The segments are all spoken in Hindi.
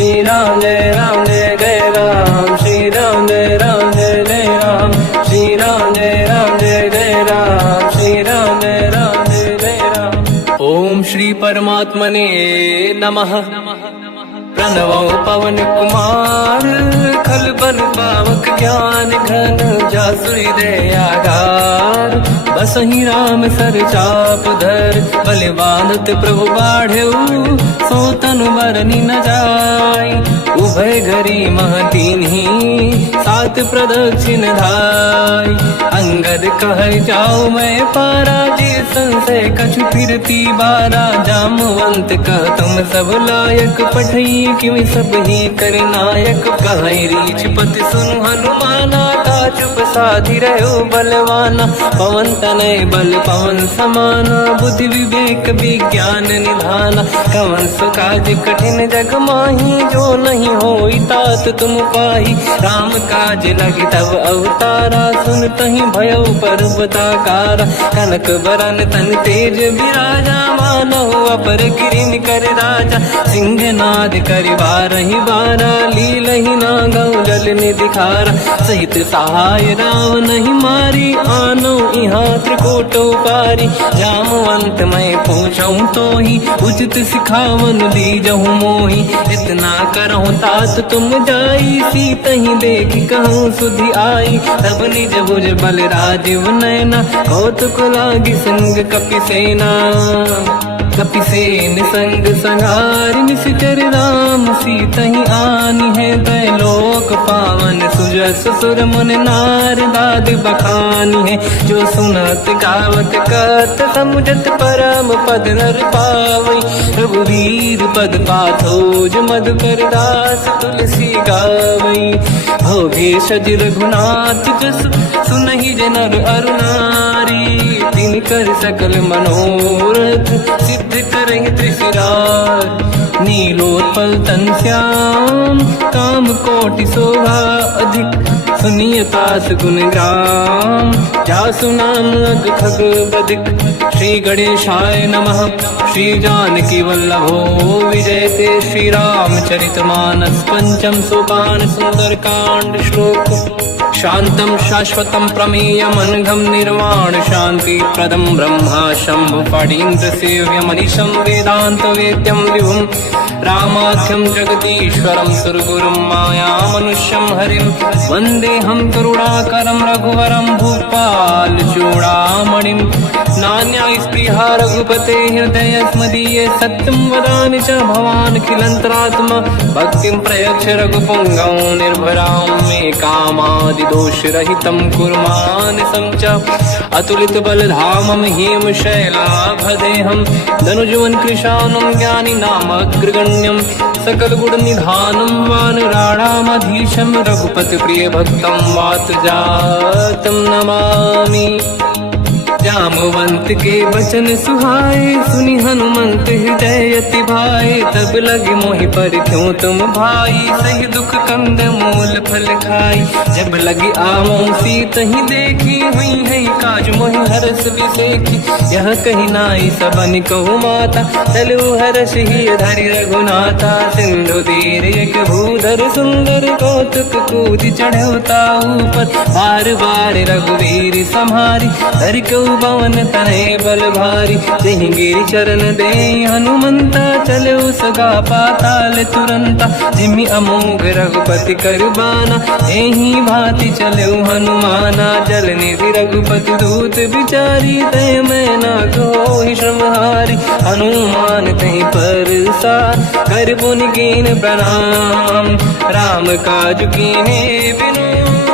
श्री राम जय जय राम, श्री राम जय जय राम, श्री राम जय जय राम, श्री राम जय जय राम। ओम श्री परमात्मने नमः। प्रणवो पवन कुमार, खल बल पावक ज्ञान घन, जासुरी दयागार। बसहि राम सर चाप धर, बलवानत प्रभु बाढ़ऊ, सो तनु मरनी न जाय। उभय घरी मह दीन्ही, सात प्रदक्षिण धाय। अंगद कह जाओ मैं पारा, जे संशय कछु फिरती बारा। जामवंत कह तुम सब लायक, पठई किमि सब ही कर नायक। कहीं रीछ पति सुनु हनुमाना, चुप साधि रहो बलवाना। पवन तनय बल पवन समाना, बुद्धि विवेक विज्ञान निधाना। कवन सो काज कठिन जग माही, जो नहीं होई तात तुम पाही। राम काज लगी तब अवतारा, सुन तहि भयउ पर्वताकारा। कनक बरन तन तेज विराजा, मानहु अपर गिरिन कर राजा। सिंहनाद करि बारहि बारा, लीलहि नागौ जल निधिखारा। सहित सहाय राव नहीं मारी, आनो यहाँ त्रिकोटो पारी। जामवंत मैं पूछऊं तो ही, उचित सिखावन दीजहु मोही। इतना करहु तात तुम जाई, सीतहि देखि कहूँ सुधि आई। तब निज भुज बल राजीव नैना, कौतुक लागी संग कपिसेना। कपिसेन संग संहारि, निशिचर राम सीतहि आनी है। दैलोक पावन सुजस सुर मुन नार, दाद बखानी है। जो सुनत गावत कत, समुझत परम पद नर पावई। रघुवीर पद पाथोज, मधुकर दास तुलसी गावई। भोगे सज रघुनाथ जस, सुनहि जनर अरु नारी। तिन कर सकल मनोरथ, सिद्ध करहि त्रिशिरार। नीलोत्पल तन श्याम, काम कोटि शोभा अधिक। सुनिय पास गुण ग्राम, जासु नाम अग खग बदिक। श्री गणेशाय नमः। श्री जानकी वल्लभो विजयते, श्री रामचरित मानस। पंचम सोपान सुंदर कांड श्लोक। शांतं शाश्वतं प्रमेयम्, अनघं निर्वाण शांति प्रदं। ब्रह्मा शंभु फणीन्द्र सेव्यम्, मनीषं वेदांत वेद्यं विभुम्। रामाख्यं जगदीश्वरं, सुरगुरुं मायामनुष्यं हरिं। वन्देऽहं करुणाकरं रघुवरं, भूपाल चूडामणिं। नान्या स्पृहा रघुपते हृदय स्मदीये, सत्यं वदामि च भवानखिलन्तरात्मा। भक्तिं प्रयच्छ रघुपुङ्गं, निर्भरां मे कामादिदोषरहितं कुर्मानसं च। अतुलित बलधामं हेमशैलाभदेहं, धनुजवन कृशानं ज्ञानी नामग्रगण्यं। सकल गुण निधानं वानराणामधीशं, रघुपति प्रिय भक्तं वात जातं नमामि। जामवंत के वचन सुहाए, सुनि हनुमंत हृदय अति भाए। तब लगे मोहि पर क्यों तुम भाई, सही दुख कंद मूल फल खाई। जब लगी आवों सीतहि देखी, हुई है काज मोहि हरस बिसेखी। यह कही नाई सबन कहु माता, चलु हरष ही धरि रघुनाथा। सिंधु तीर एक भूधर सुंदर, कौतुक कूदि चढ़ौता ऊपर। बार बार रघुवीर सम्हारी, धरि कऊ पवन तनय बल भारी। जहि गिरि चरण दे हनुमंता, चले सगा पाताल तुरंता। जिमि अमोघ रघुपति कर बाना, एहि भांति चले हनुमाना। जल निधि रघुपति दूत बिचारी, तय मैं ना कोहि श्रमहारी। हनुमान तहि परसा, कर पुनि कीन प्रणाम। राम काज कीन्हे बिनु,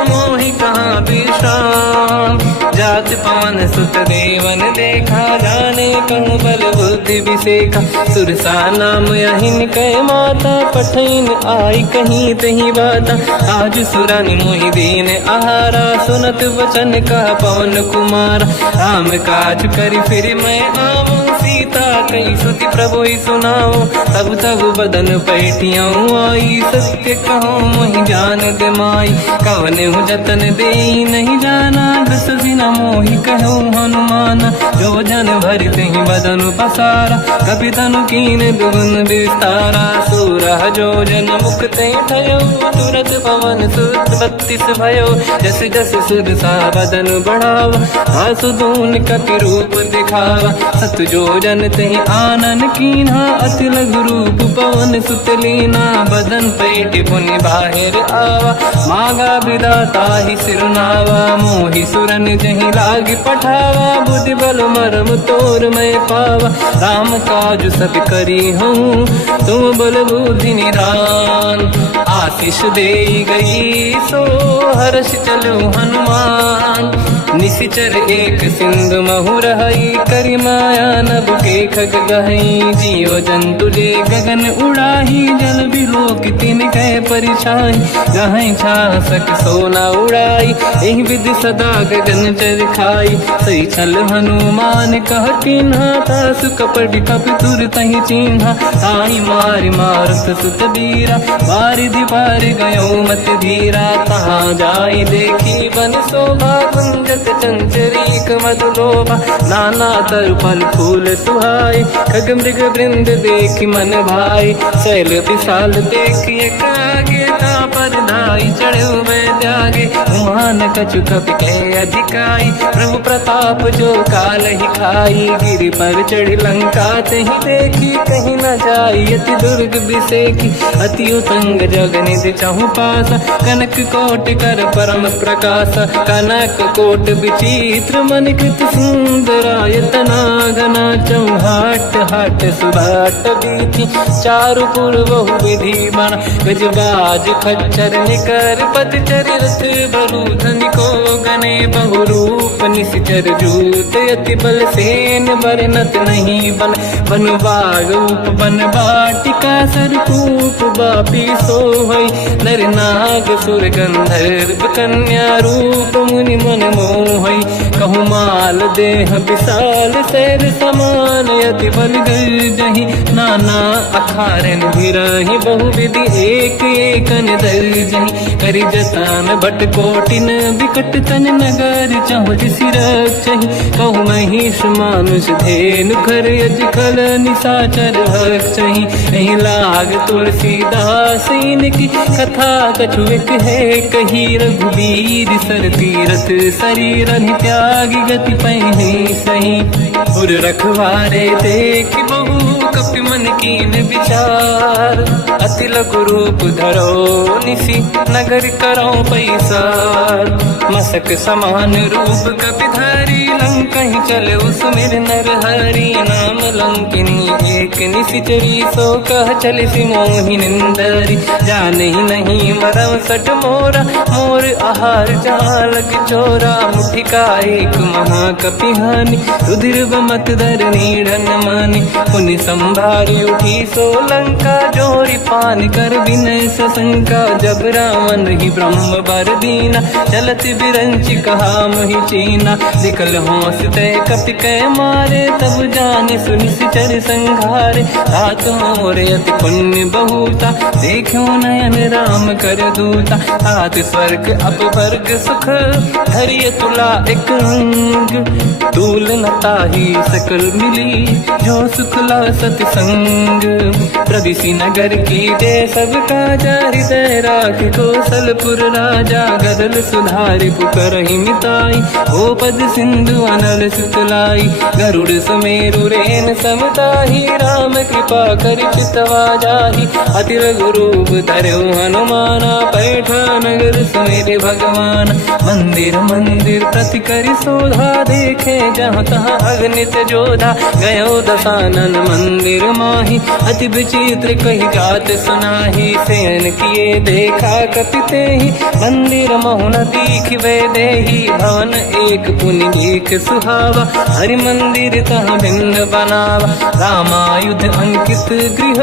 मोहि कहाँ विश्राम। जात पवन सुत देवन देखा, जाने कहूँ बल बुद्धि विसेखा। सुरसा नाम यहिन कै माता, पठैन आई कहीं तही बाता। आज सुरनि मोहि दीन आहारा, सुनत वचन का पवन कुमार। राम काज करि फिर मैं आवूं, सीता कई सुति प्रभु सुनाओ। तब तब बदन पैठियाँ आई, सत्य कहो मोहि जान दे माई। कवन जतन दे नहीं जाना, दस दिन मोहि कहु हनुमान, जो जन भरते ही बदन पसारा, कपि तनु कीन दुगुन विस्तारा। सूरह जो जन मुख ते भयो, तुरत पवन सुत 32 भयो। जस जस सुध सा बदन बढ़ावा, आसु दून कपि रूप दिखावा। सत जो जन ते आनन कीन्हा, अति लघु रूप पवन सुत लीना। बदन पेट पुनि बाहिर आवा, मांगा विधाता ही सिरनावा। मोहि सुरन जहि लाग पठावा, बुद्धि बल मरम तोर मैं पावा। राम काज सब करी हूँ, तुम बल बुद्धि निधान। आशीष दे गई सो हर्ष चलो हनुमान। निशिचर एक सिंधु महु रहई, करि माया नभ के खग गहई। जीव जंतु ले गगन उड़ाही, जल बिलोक तिन कह परिछाई। गहई छासक सोना उड़ाई, एहि विधि सदा गगन चर खाई। सही छल हनुमान कह किन्हा, तासु कपट कपि तुर तहि चिन्हा। ताई मारि मारुत सुत बीरा, बारिधि पार गयो मत धीरा। तहाँ जाई देखी बन शोभा, कुंजत चंचरीक मधुलोभा। नाना तर फल फूल सुहाई, खग मृग वृंद देखि मन भाई। शैल विशाल देखिए कागे, पर धाई चढ़ो मैं त्यागे। उमान कछु कपि के अधिकाई, प्रभु प्रताप जो काल ही खाई। गिरि पर चढ़ी लंका ते ही देखी, कहीं न जाई अति दुर्ग बिसेकी। अति उतंग जग निधि चहु पासा, कनक कोट कर परम प्रकाश। कनक कोट विचित्र मन कृत सुंदरायतना घना। चौहाट हाट सुभाट बीथी, चारु पुर बहु विधि बना। गजबाज खच्चर निकर पतचर, रथ बरु धनिको गने बहु रूप। निशिचर जूत अति बल सेन, बरनत नहीं बन। बन बाग रूप बन बाटिका, सरकूप बापी सोहई। नर नाग सुर गंधर्व कन्या, रूप मुनि मन मोहई। कहु माल देह विशाल, शैल समान अति बल गर्जहि। नाना अखारन भिरहि, बहु विधि एक एकन दर्जहि। करि जतन भट कोटिन, विकट तन नगर चहु जिसि रक्षहि। कहु महिष मानुष धेनु, खर यज खल निशाचर भक्षहि। एहि लाग तुलसीदास इनकी, कथा कछु एक है कही। रघुबीर सर तीरथ शरीर, त्यागी गति पहि सही। उर रखवारे देख बहु, कपि मन कीन विचार। अति लघु रूप धरो निसी, नगर करो पैसार। मसक समान रूप कपि धारी, लंका ही चले उसमें नर हरि। नाम लंकिनी एक निशिचरी, सो कह चले सि मोहि निंदरी। जान ही नहीं मरम सट मोरा, मोर आहार जालक चोरा। मुठिका एक महाकपि हानि, रुधिर बमत धर नीढ़न मानि। पुनि संभारी उठी सो लंका, जोरी पान कर विनय सशंका। जब रावण ही ब्रह्म बर दीना, चलत बिरंच कहा मोहि चीना। निकल होश तय कपि कै मारे, तब जाने सुनिश्चर संघारे। तात मोर अति पुण्य बहुता, देखो नयन राम कर दूता। तात स्वर्ग अपवर्ग सुख, धरिय तुला एक अंग। तूल न ताहि सकल मिली, जो सुखला सतसंग। प्रदिशि नगर की जय सब काजा, हृदय राख कौशलपुर राजा। गदल सुधारि पुकारहि मिताई, ओ पद सिंधु अनल सुतलाई। गरुड़ सुमेरु रेन समताहि, राम कृपा कर चितवा जाहि। अति लघु रूप धरौ हनुमाना, पैठा नगर सुमेरे भगवान। मंदिर मंदिर प्रति करि शोधा, देखे जहाँ तहाँ अगणित जोधा। गयो दशानन मंदिर माहि, अति विचित्र कही जात सुनाहि। शयन किए देखा कपि तेहि, मंदिर महु न दीखिबे देहि। भवन एक पुनि देख सुहावा, हरि मंदिर तहाँ भिन्न बनावा। रामायुध अंकित गृह,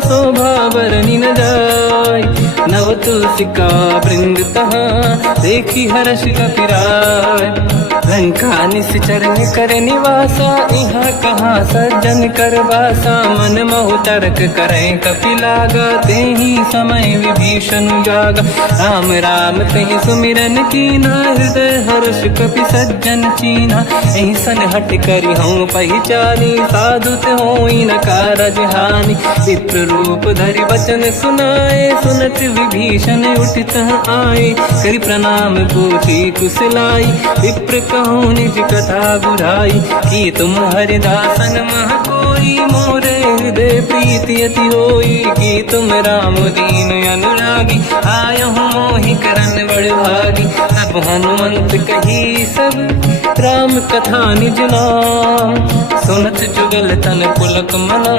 शोभा बरनि न जाय। नव तुलसिका वृंद तहाँ, देखी हर्ष कपि राय। लंका निश्चर कर निवासा, यहाँ कहाँ सज्जन कर वासा। मन महु तर्क करें कपिलागा, ते ही समय विभीषण जागा। राम राम तेहि सुमिरन कीना, हृदय हर्ष कपि सज्जन चीन्हा। ऐसन हट करि हूँ पहिचानी, साधु ते होई न कारज हानि। विप्र रूप धरि वचन सुनाए, सुनत विभीषण उठित आए। करि प्रणाम पूछी कुशलाई, विप्र कहूँ निज कथा बुझाई। कि तुम हरिदासन मह कोई, मोरे हृदय प्रीति अति होई। कि तुम राम दीन अनुरागी, आयहु मोहि करन बड़ भागी। तब हनुमंत कही सब राम कथा निज नाम, सुनत जुगल तन पुलक मना,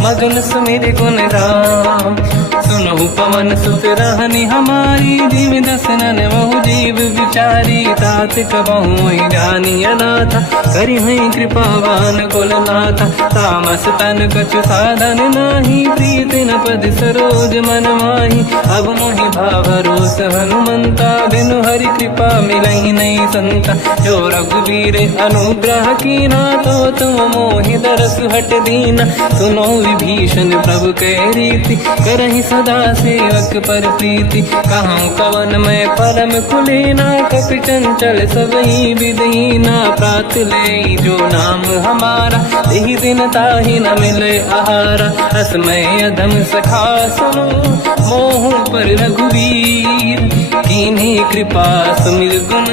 मगन सुमिर गुण राम। सुनहु पवन सुत रहनी हमारी, जीव दसनन बहु जीव विचारी। तात कबहु जानी अनाथा, करि हैं कृपावान कुलनाथा। तामस तन कछु साधन नाही, प्रीत न पद सरोज मन माही। अब मोहि भावरोस हनुमंता, बिनु हरि कृपा मिलहि नहीं संता। जो रघुवीर अनुग्रह कीना, तो तुम मोहि दरस हट दीना। सुनो विभीषण प्रभु के रीति, करहि सदा सेवक पर प्रीति। कहूँ कवन मैं परम कुलीना, कपि चंचल सबही विदहीना। प्रात ले जो नाम हमारा, यही दिन ताहि न मिले आहारा। असमय अधम सखा सुनो, मोह पर रघुवीर। कीन्ही कृपा सुमिर गुण,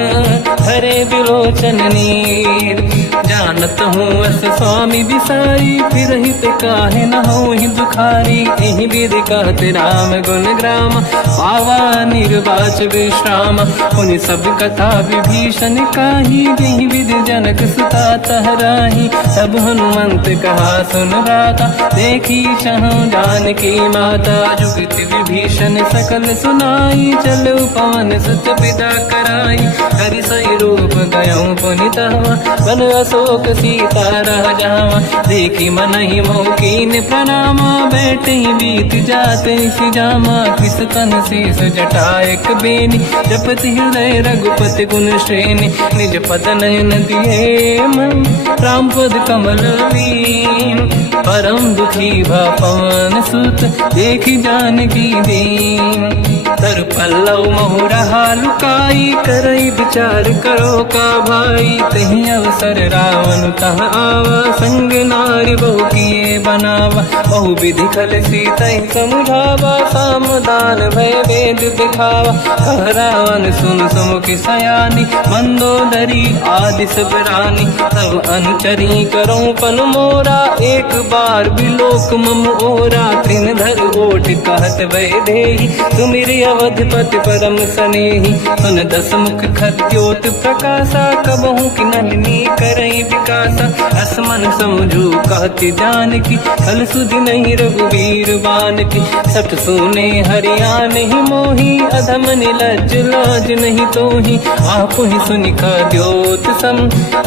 हरे बिलोचन नीर। जानत हूँ अस स्वामी बिसारी, फिर हित काहे न होहि दुखारी। एहि विधि कहते राम गुण ग्राम, पावा निर्वाच विश्राम। पुनि सब कथा विभीषण काही, जेहि विधि जनक सुता तहराही। तब हनुमंत कहा सुन राता, देखी चहु जानकी माता। जुगति विभीषण सकल सुनाई, चलो पवन सुत पिता कराई। हरि सही रूप गयऊँ पुनितवा, बन अशोक सीता रह जावा। देखी मनहि मोह कीन प्रणामा, बैठे ही बीत जाते सिजामा। किस तन शेष जटायक बेनी, जपति हृदय रघुपति गुण श्रेणी। निज पद नयन दिए मन, राम पद कमल लीन। परम दुखी भा पवन सुत, देखी जानकी दीन। तर पल्लव महु रहा लुकाई, करई विचार करो का भाई। तहि अवसर रावण तह आवा, संग नारी बहु किए बनावा। बहु विधि खल सीतहि समुझावा, सामदान भय वेद दिखावा। कह रावण सुन सुमुखि सयानी, मंदोदरी आदि सब रानी। तब अनुचरी करो पन मोरा, एक बार बिलोक मम ओरा। तृण धर ओठ कहत भय देहि, सुमिरि अवधपति परम सनेहि। सुन दस मुख खद्योत प्रकाशा, कबहु कि नलिनी करई विकासा। असमन समझू कहति जानकी, खल सुधि नहीं रघुवीर बानकी। सठ सुने हरिया नहीं मोही, अधम निलज्ज लाज नहीं तोही। आपु ही सुनि खद्योत सम,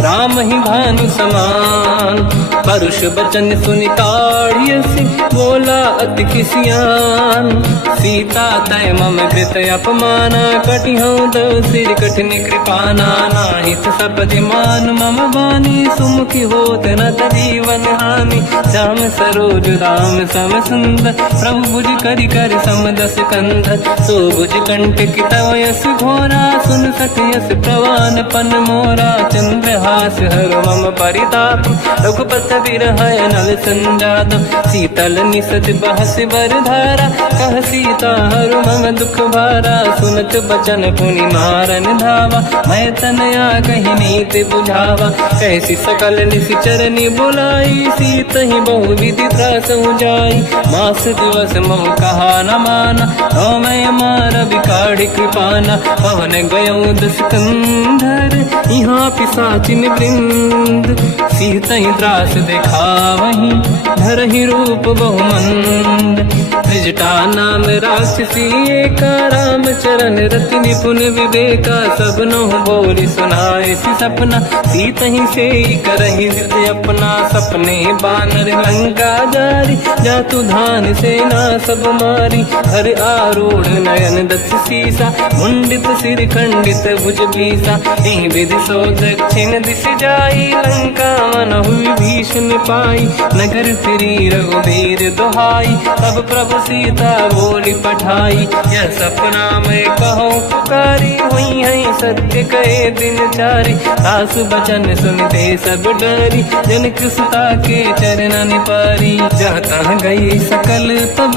राम ही भानु समान। परुष बचन सुनि ताड़ियसि, बोला अति किसियान। सीता तय मम कृत अपमाना, कटिहऊँ दो सिर कठिन कृपाना। नाहित सपदि मान मम बानी, सुमुखी होत न जीवन हानि। श्याम सरोज राम सम सुंदर, प्रभु भुज करि कर सम दस कंधर। सो भुज कंटक तव यस घोरा, सुन सत यस प्रवान पन मोरा। चंद्रहास हर मम परिताप, रघुपत विरह नल संजात। शीतल निसत बहस बर धारा, कह सीता हर मम दुख भारा। सुनत बचन पुनि मारन धावा, मैं तनया कही नीति बुझावा। कैसी सकल निश्चरनि बुलाई, सीत ही बहु विधि त्रास जाई। मास दिवस मोह कहा न माना, तो मैं मार बिकाढ़ कृपाना। पवन गयऊँ दस कंधर, यहाँ पिशाचिन वृंद। सीत ही त्रास दिखावहीं, धरहि रूप बहुमंद। त्रिजटा नाम राक्षसी एका, राम चरण रति निपुण विवेका। सब नहुँ बोली सुनाए सि सपना, सीत ही से करहि हृदय अपना। सपने बानर लंका जारी, जातु धान सेना सब मारी। हर आरूढ़ नयन दस सीसा, मुंडित सिर खंडित भुज बीसा। एहि विधि सो दक्षिण दिश जाई, लंका मनहु विभीषण पाई। नगर फिरी रघुबीर दुहाई, तब प्रभु सीता बोली पठाई। यह सपना मैं कहूँ पुकारी, हुई है सत्य कहे दिन चारी। सास बचन सुनते सब डरी, जनक सुता के चरणन पारी। जहाँ तहाँ गई सकल तब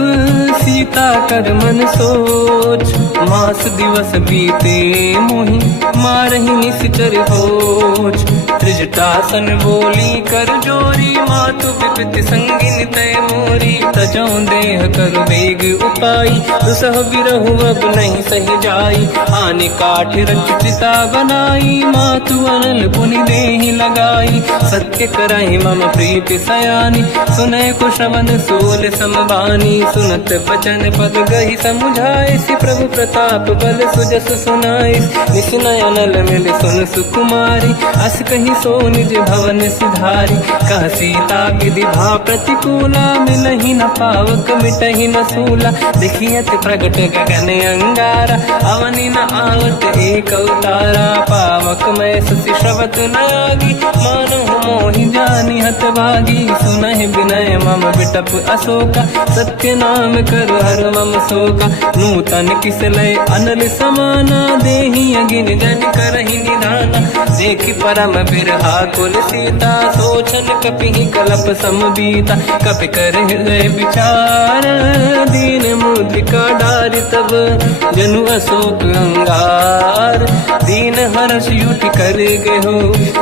सीता कर मन सोच। मास दिवस बीते मोहि मारहि निश्चर होच। त्रिजटासन बोली कर जोरी, मातु विपति संगिन तय मोरी। तजौ देह कर वेग उपाई, दुसह बिरहु अब नहीं सही जाई। आने काठ रचिता बनाई, मातु अनल पुनि देहि लगाई। सत्य करहि मम प्रीति सयानी, सुनय कुशवन सोल समबानी। सुनत बचन पद गहि समुझाए, सि प्रभु प्रताप बल सुजस सुनाई। निसुनय अनल मिल सुन सुकुमारी, अस कहि सो निज भवन सिधारी। कह सीता विधि भा प्रतिकूला, मिलहि न पावक मिटहि न सूला। देखियत प्रगट गगन अंगारा, अवनि न आवत एक अवतारा। पावक मैं ससि श्रवत न आगी, मानहु मोहि जानि हत भागी। सुनहि विनय मम बिटप अशोका, सत्य नाम कर हर मम शोका। नूतन किस लय अनल समाना, देहि अगिन जन करहि निधाना। देखि परम बिरहा कुल सीता, सोचन कपिहि कलप समबीता। कपि कर हृदय विचार, दीन मुद्रिका डारि तब जनु अशोक अंगार। दीन हर्ष युति कर गेहु,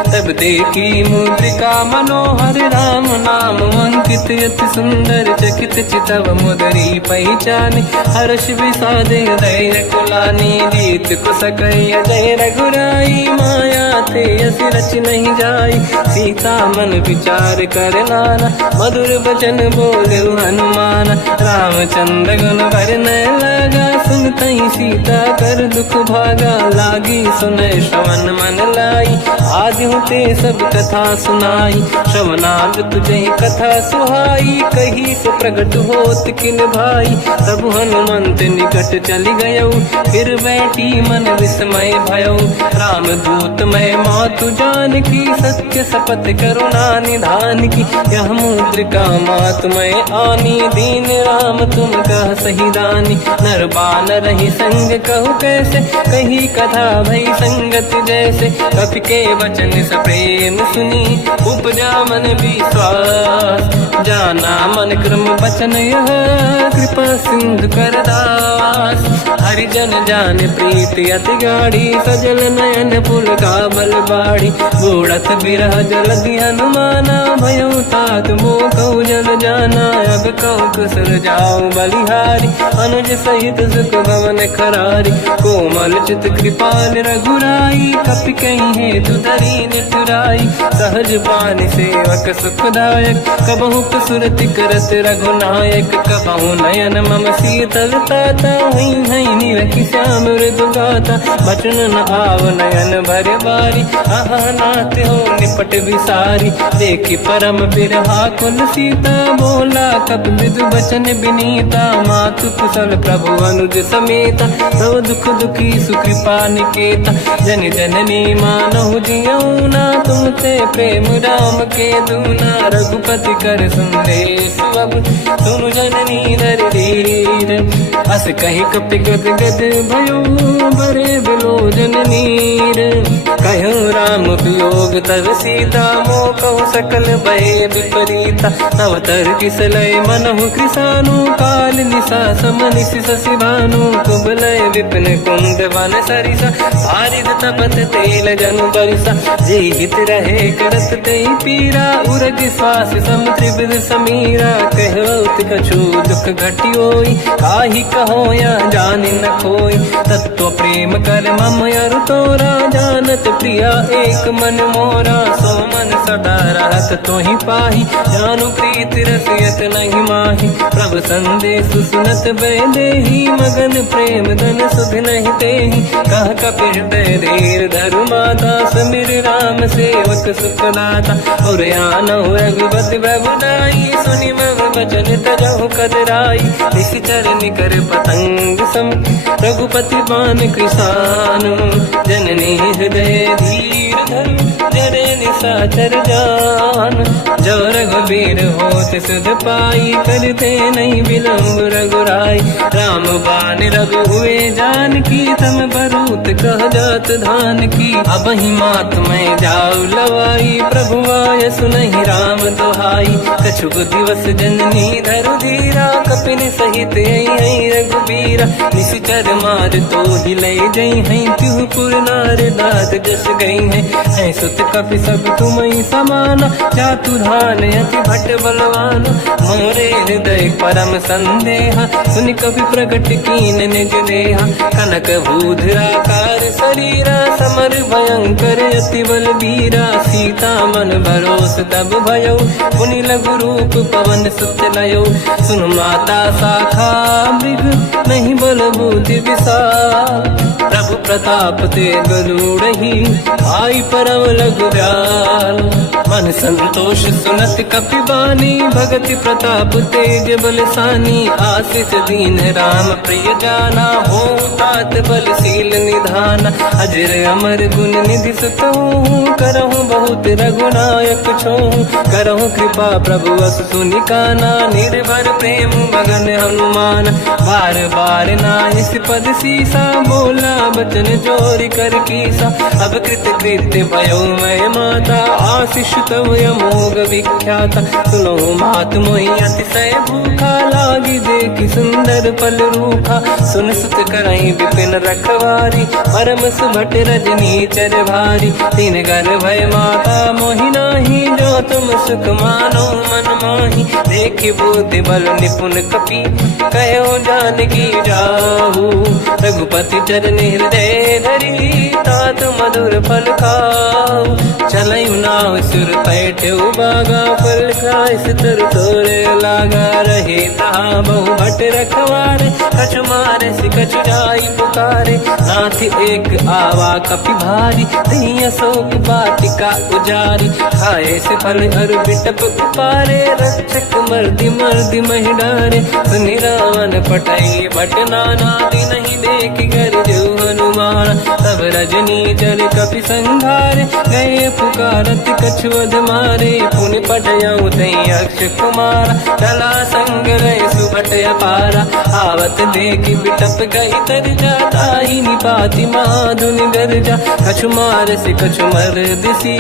तब देखी मुद्रिका मनोहर। राम नाम अंकित अति सुंदर, चकित चितव मुदरी पहचान। हर्ष विषादे हृदय कुलानी, जीत कुसकय जय रघुराई। माया ते अस रच नहीं जाई, सीता मन विचार कर नाना। मधुर बचन बोले हनुमान, रामचंद्र गुण वर्णय लगा। सुनतहि सीता कर दुख भागा, लागी सुनय श्रवण मन लाई। आदि होते सब कथा सुनाई, श्रवणार्थ तुझे कथा सुहाई। कही से प्रगट होत किन भाई, तब हनुमंत निकट चली गयो। फिर बैठी मन विस्मय भयो, राम दूत मैं मातु जान की। सत्य शपथ करुणा निधान की, यह मुद्रिका मातु मैं आनी। दीन राम तुम कह सही दानी, नर बानर ही संग कहु कैसे। कही कथा भई संगत जैसे, कपि के वचन सप्रेम सुनी। उपजा मन विश्वास, जाना मन क्रम वचन यह। कृपा सिंधु कर दास, हरिजन जान प्रीति अति गाढ़ी। सजल नयन पुल का बल बाढ़ी, बूढ़त बिरह जलधि हनुमाना। भयो तात मोह कहु जल जाना, अब कहु कुशल जाऊ बलिहारी। अनुज सहित सुख भवन करारी, कोमल चित कृपाल रघुराई। कपि कहीं हेतु धरी निठुराई, सहज पानि सेवक सुखदायक। कबहु कसुरति करत रघुनायक, कबहु नयन मम शीतल ताता। हुई है निरखि श्याम मृदु गाता, बचन न आव नयन भर बारी। आहा नाथ हो निपट विसारी, देखि परम बिरहा कुल सीता। बोला कपि मृदु बचन बिनीता, मातु कुशल प्रभु अनुज समेता। सब दुख दुखी सुकृपा निकेता, जन जननी मानहु जियौना। तुमसे प्रेम राम के दूना, रघुपति कर संदेश अब सुनु जननी नर धीर। अस कहि कपि गद गद भयो, बरे बिलोचन नीर। कहूँ राम वियोग तब सीता, मोह कहु सकल भय विपरीता। तव तर किस लय मनहु कृसानु, काल निशा समनिश शशि भानु। कुबलय विपिन कुंद वन सरिसा, बारिद तपत तेल जनु बरिसा। जे हित रहे करत ते पीरा, उरग श्वास सम त्रिविध समीरा। कहत कछु दुख घटियोई, काहि कहो या जानि न खोई। तत्व प्रेम कर मम अरु तोरा, जानत प्रिया एक मन मोरा, सो मन सदा रहत तो ही पाही, जानु प्रीत रसियत नहीं माही। प्रभु संदेश सुनत बैदेही, मगन प्रेम धन सुध नहीं तेही। कह कपि हृदय धीर धरु माता, समिर राम सेवक सुखदाता। और आनहु रघुपति बहुदाई, सुनि मम वचन तजहु कदराई। निश्चर निकर पतंग सम, रघुपति बान कृसानु। जननी हृदय धीर धरु, जरे निशाचर जान। जो रघुबीर होत सुध पाई, करते नहीं विलम्ब रघुराई। राम बान रघु हुए जानकी, तम बरूत कह जात धान की। अब ही मात मैं जाऊ लवाई, प्रभु आय सुनहि राम दोहाई। कछुक दिवस जननी धरु धीरा, कपिन सहित आई रघुबीरा। निश्चर मार तो ही ले जई हैं, त्युह पुर नार दाद जस गई हैं। सुत कपि सब तुमहि समाना, जातु धान अति भट बलवान। मोरे हृदय परम संदेहा, सुनि कपि प्रगट कीन निज देहा। कनक भूधराकार शरीरा, समर भयंकर अति बलबीरा। सीता मन भरोस तब भयो, पुनि लघु रूप पवन सुत लयो। सुन माता शाखा मृग, नहीं बल बुद्धि विशाल। प्रभु प्रताप ते गरुड़हि, आई परम लघु दयाल। मन संतोष सुनत कपि बानी, भगति प्रताप तेज बलसानी। आशीष दीन राम प्रिय जाना, हो तात बलशील निधान। अजर अमर गुण निधि सुतहु, करहु बहुत रघुनायक छोहु। करहु कृपा प्रभु अस सुनि काना, निर्भर प्रेम मगन हनुमान। बार बार नाहिस पद सीसा, बोला बचन जोरि कर कीसा। अब कृत कृत्य भयो मैं माता, आशीष तव अमोघ विख्याता। सुनो मात मोहि अतिशय भूखा, लागी देखि सुंदर फल रूखा। सुन सुत करहि विपिन रखवारी, परम सुभट रजनी चर भारी। तीन घर भय माता मोहि नाही, जो तुम सुख मानो मन माही। देखि बुद्धि बल निपुण कपि, कहो जानकी जाहू। रघुपति चरण हृदय धरी, तात मधुर फल खाऊ। चलऊ नाव सुर पैठ उबागा, फल खाय सितर तोरे लागा। रहे तहाँ बहु भट रखवारे, कछु मारे सि कछु जाई पुकारे। नाथ एक आवा कपि भारी, दही अशोक वाटिका उजारी। खाए से फल अर बिटप उपारे, रक्षक मर्दि मर्दि महि डारे। सुनि रावण पटई भट नाना, नहीं देख कर जो हनुमान। तब रजनी जल कपि संघारे, गए पुकारत कछुअध मारे। पुनि पटयऊ तई अक्ष कुमारा, चला संग रहे सुभट अपारा। आवत देखि बिटप गई तरजा, ताहि निपाति माधुनि गरजा। कछु मार से कछु मर दिसी,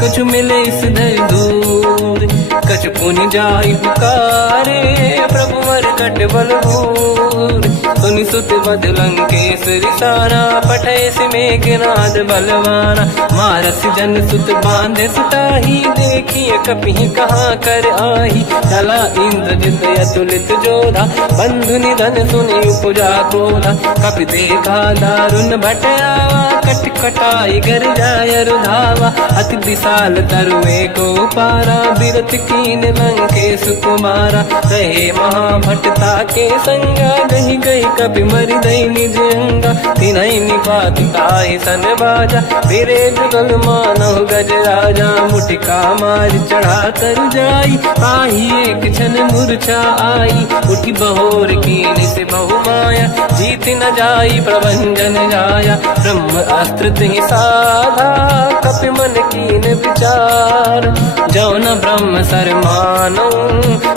कछु मिले इस धर दूर। कछु पुनि जाई पुकारे, प्रभु मरकट बलभूर। सुनि सुत बद लंकेश्वरी सारा, पठय से मेघनाद बलवाना। मारस जन सुत बांधे सुताही, देखिए कपि कहाँ कर आही। चला इंद्रजित अतुलित जोधा, बंधु निधन सुनि उपजा क्रोधा। कपि देखा दारुण भट आवा, कट कटाई गर जाय रुधावा। अति विशाल तरुए को पारा, बिरत कीन लंकेश कुमारा। रहे महाभटता के संगा, गही गई कपि मरि दई निज अंगा। तिन्हि निपाति ताहि सन बाजा, फिरे जुगल मानव गज राजा। मुटिका मार चढ़ा तर जाई, पाही एक क्षण मूर्छा आई। उठी बहोर कीन से बहु माया, जीत न जाई प्रभंजन जाया। ब्रह्म अस्त्र तिहि साधा, कपि मन कीन विचार। जो न ब्रह्म सर मानो,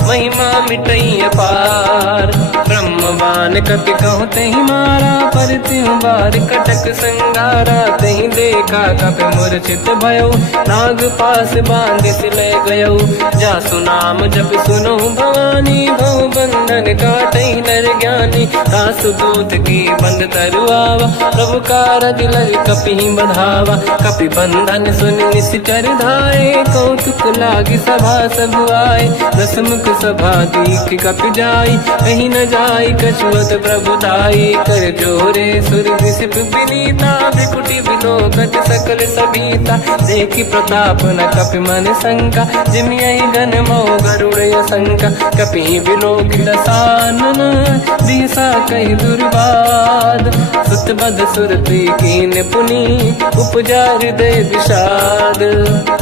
महिमा मिटई अपार। ब्रह्मवान कपि कहु तहि मारा, पर त्यों बार कटक संगारा। तहि देखा कपि मूर्छित भयो, नाग पास बांध सिले गयो। जासु नाम जप सुनो भवानी, भव बंधन काटहि नर ज्ञानी। दास दूत की बंद तरुआवा, प्रभु कारज लग कपि बधावा। कपि बंधन सुन निश्चर धाये, कौतुक लागी सभा सब आए। दसमुख सभा दीख कपि जाई, कहीं न जाई कछुअत प्रभु दाई। कर जोरे सुर विसिप विनीता, विकुटी विलोकत सकल सबीता। देखी प्रताप न कपि मन शंका, जिमियहि गण मोह गरुड़ शंका। कपि विलोकित सानन, दिशा कहि दुर्बाद। सुत बद सुरति कीन पुनि, उपजा हृदय विषाद।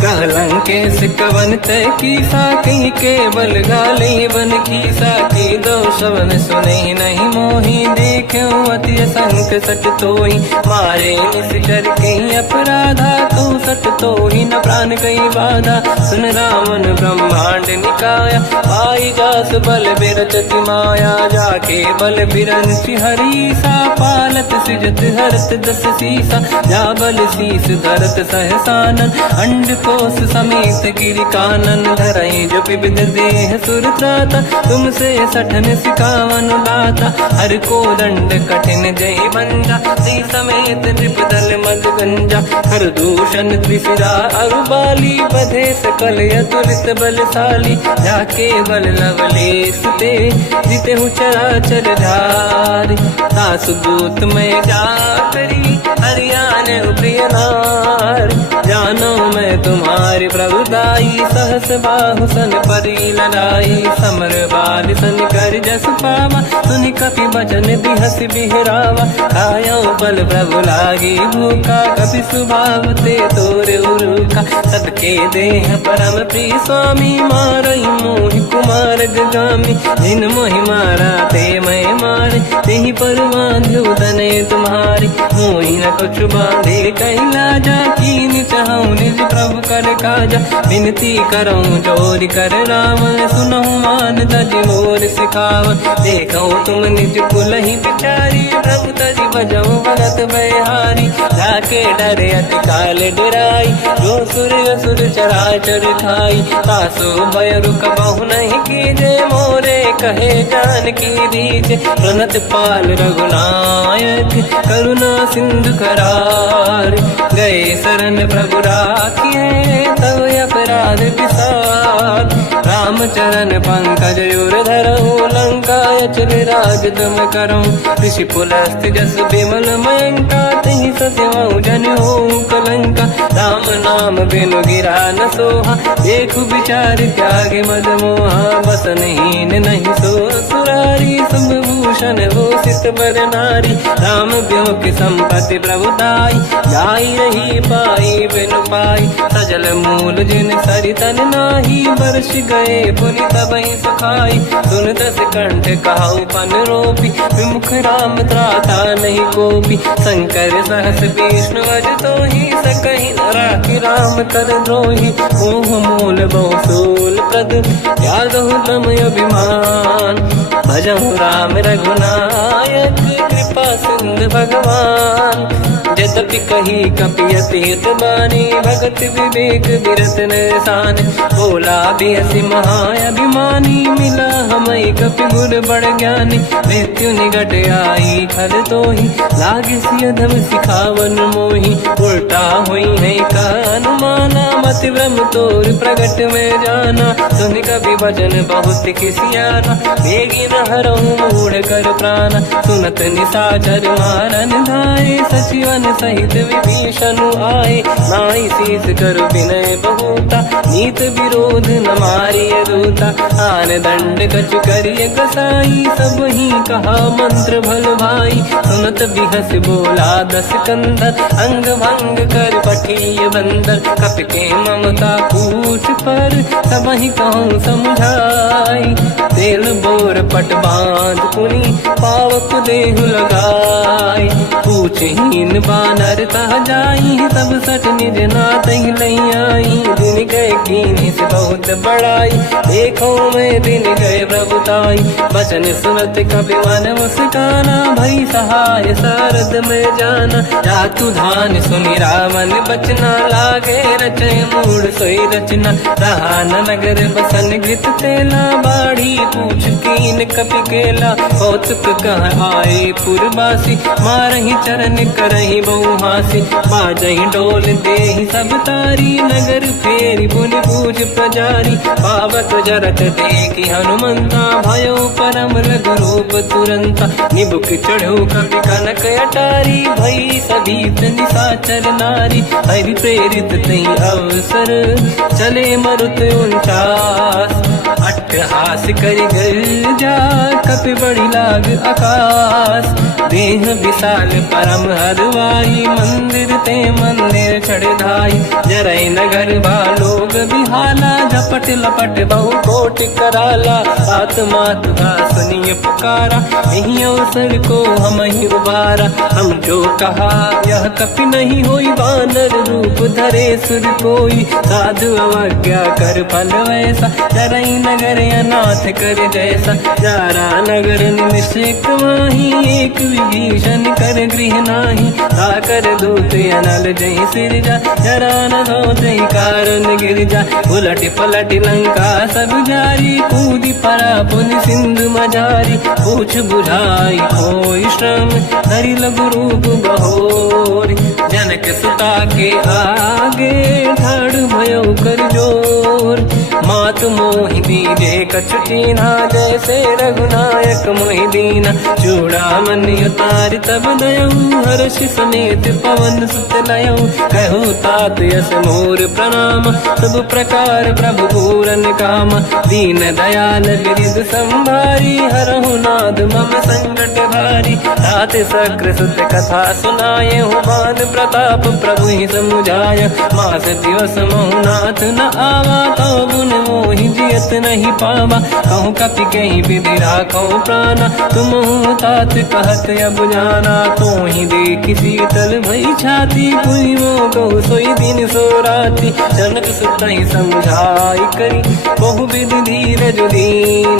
कहलंकेश कवन तय कीसा, कहीं केवल गाले बन कीसा। की दो शवन सुने नहीं मोही, देख्यो अति संक सट तोहि। मारे निश्चर कहीं अपराधा, तो सट तोहि न प्राण कहीं बाधा। सुन रावण ब्रह्मांड निकाया, पाई जास बल बिरचति माया। जाके बल बिरंचि हरीसा, पालत सृजत हरत दस सीसा। जा बल शीस धरत सहसानन, अंड कोश समेत गिरि कानन। धरई जो विविध देह सुर त्राता, तुमसे सठन सिखावन दाता। हर को दंड कठिन जय बंजा, सी समेत नृपदल मद गंजा। हर दूषण त्रिशिरा अरुबाली, बधे सकल अतुलित बलशाली। जाके बल लवलेश ते, जिते हूँ चराचर धारी। दास दूत में जा करी, हरियाण प्रिय नार। जानो मैं तुम्हारी प्रभुदाई, सहस बाहु सन परी लड़ाई। समर बाल सन कर जस पावा, सुनि कपि बचन बिहस बिहरावा। खायो बल प्रभु लागी भूखा, कपि स्वभाव ते तोरे उरुखा। सबके देह परम प्रिय स्वामी, मारई मोहि कुमार गगामी। जिन मोहि मारा ते मैं मारे, तेहि पर बांधो दने तुम्हारी। मोहि न कुछ बांधे कैलाजा, कीन चाहूं निज प्रभु कर काजा। विनती करऊं जोरि कर रावण, सुनहु मान तज मोर सिखावन। देखो तुम निज कुल ही बिचारी, प्रभु तज बजऊ भगत बहारी। जाके डरे अति काल डराई, जो सुर असुर चराचर खाई। तासो भय रुक बहु नहीं कीजे, मोरे कहे जान की दीजे। प्रणत पाल रघुनायक, करुणा सिंधु करार। गए शरण प्रभु राखिए, तब अपराध विसार। रामचरण पंकज उर धरऊं, लंका अचल राज तुम करऊं। ऋषि पुलस्त जस विमल मयंका, तिहि ससिवऊ जन होऊं कलंका। राम नाम बिनु गिरा न सोहा, देखु विचार त्यागे मद मोहा। बसनहीन नहीं सो सुरारी, शुभ भूषण हो सित बर नारी। राम ब्यों की संपत्ति प्रभुताई, जाई रही पाई बिनु पाई। सजल मूल जिन सरितन नाही, बरस गए पुनि तबहि सुखाई। सुन दस कंठ कहाऊ पन रोपी, विमुख राम त्राता नहीं कोपी। शंकर सहस विष्णु अज तोहि, सकहि न राखि राम कर द्रोही। मोह मूल बहु सूल प्रद, त्यागहु तम अभिमान। भजहु राम रघुनायक, कृपा सिंधु भगवान। यद्यपि कही कपि अतीत बानी, भगत विवेक विरत निशान। बोला बिहसि महाअभिमानी, मिला हमई कपि गुर बड़ ज्ञानी। मृत्यु निकट आई खल तोहि, लागे सियधम सिखावन मोहि। उल्टा हुई है का अनुमाना, मति ब्रह्म तोर प्रगट में जाना। सुन कपि भजन बहुत किसियाना, बेगी न हरऊं मूढ़ कर प्राण। सुनत निशाचर मारन धाये, सचिवन सहित विभीषण आए। नाई शीस कर विनय बहुता, नीत विरोध न मारिय दूता। आन दंड कछु करिय कसाई, सब ही कहा मंत्र भल भाई। सुनत बिहस बोला दस कंदर, अंग भंग कर पठिय बंदर। कपि के ममता पूछ पर, सब ही कहूँ समझाई। तेल बोर पट बांध पुनि, पावक देहु लगाई। पूछहीन बात नर तह जाई, सब सट निज नाथ ही लई आई। दिन गए कीनी से बहुत बड़ाई, देखो मैं दिन गए प्रभुताई। बचन सुनत कपि मन मुस्काना, भई सहाय सारद में जाना। जातु धान सुनि रावण बचना, लागे रचे मूड सोई रचना। रहा न नगर बसन गीत तेला, बाढ़ी पूछ कीन कपि केला। कौतुक कह आए पुरवासी, मारही चरण करही बहु हासी। बाजही डोल देहि सब तारी, नगर फेरी पुनि पूछ प्रजारी। पावक जरत देखी हनुमंता, भयो परम रघुरूप तुरंता। निबुक चढ़ो कपि कनक अटारी, भई सभीत निशाचर नारी। हरि प्रेरित तई अवसर, चले मरुत 49। अट्टहास करि गर्जा, कपि बड़ी लाग आकाश। देह विशाल परम हरवाई, मंदिर ते मंदिर चढ़ धाई। जरई नगर बालोग बिहाला, झपट लपट बहु कोट कराला। आत्मात का सुनिय पुकारा, यही अवसर को हम ही उबारा। हम जो कहा यह कपि नहीं होई, वानर रूप धरे सुर कोई। साधु अवज्ञा कर फल वैसा, जरई नगर अनाथ कर जैसा। जारा नगर निमिषेक माही, एक विभीषण कर गृह नाही। ताकर दूत अनल जय सिरजा, जरा न होते कारण गिर जा। उलट पलट लंका सब जारी, कूदी परा पुन सिंधु मजारी। पूछ बुझाई कोई श्रम, धरि लघु रूप बहोरी। जनक सुता के आगे, ठाड़ भयो कर जोर। मात मोहि दीजे कछु कीन्हा, जैसे रघुनायक मोहि दीना। चूड़ामणि उतारि तब दयऊ, हर्ष समेत पवन सुत लयऊ। कहु तात यस मोर प्रणाम, सब प्रकार प्रभु पूरन काम। दीन दयाल बिरिद संभारी, हरहु नाद मम संकट भारी। तात सक्र सुत कथा सुनाए, हुमान प्रताप प्रभु ही समुझाय। मास दिवस महु नाथ न आवा, तौ गुण मोहि जियत नहीं पावा। कहूँ कपि कहीं विधि राखो प्राणा, तुम तात कहत अब जाना। तो ही देखी शीतल भई छाती, पुनि मोह कहु सोई दिन सो राति। जनक सुत ही समझाई करी, बहु विधि धीरज दीन।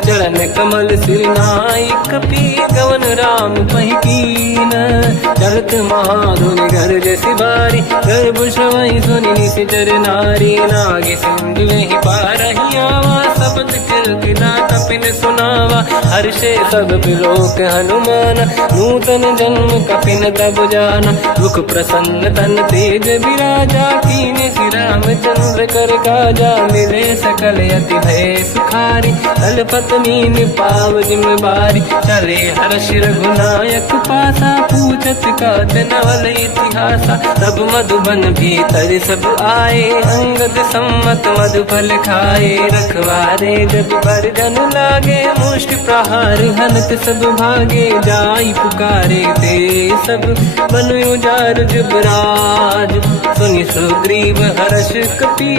चरण कमल सिर नाई, कपि गवन राम पहि कीन। चलत महाधुनि गर्ज सिबारी, गर्भ श्रवई सुनि निशिचर नारी। नागे सिंधु ही पारही आवा, शब्द कीर्तना कपिन सुनावा। हर्षे सब बिलोक हनुमान, नूतन जन्म कपिन तब जाना। मुख प्रसन्न तन तेज विराजा, कीने श्री रामचंद्र कर काजा। मिले सकल यति भय सुखारी, तलपत मीन पाव जिम बारी। चले हर्ष रघुनायक पासा, पूछत कात नवल इतिहासा। तब मधुबन भीतर सब आए, अंगद सम्मत मधुफल खाए। रखवारे जब पर जन लागे, मुष्टि प्रहार हनत सब भागे। जाई पुकारे ते सब, मन उजार जुबराज। सुनि सुग्रीव हर्ष कपि,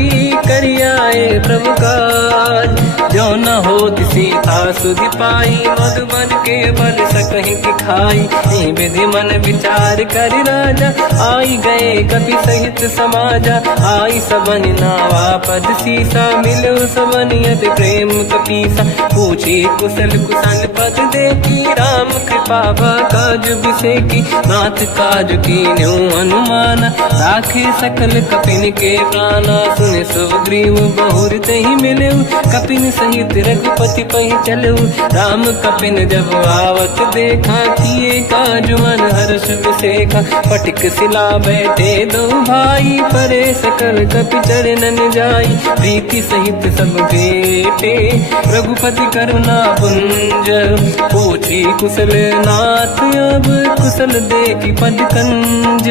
करियाए प्रभु काज। जो न होत सीता सुधि पाई, मधुबन के बल सकहि दिखाई। विधि मन विचार कर राजा, आई गए कपि सहित समाजा। आई सबन नावा पद सीसा, मिलो सबन यत प्रेम कपीसा। पूछी कुशल कुशल पद देखी, राम कृपा काज बिसेकी। नाथ काज कीन्हु हनुमाना, राखे सकल कपिन के प्राणा। सुन सुग्रीव बहुर तहि मिलऊ, कपिन सहित रघुपति पहि चलऊ। राम कपिन जब आवत देखा, किए काज मन हर्ष विसेखा। पटिक सिला बैठे दो भाई, परे सकल कपि चरणन जाई। प्रीति सहित सब बेटे, रघुपति करुणा पुंज। पूछी कुशल नाथ अब, कुशल देखी पद कंज।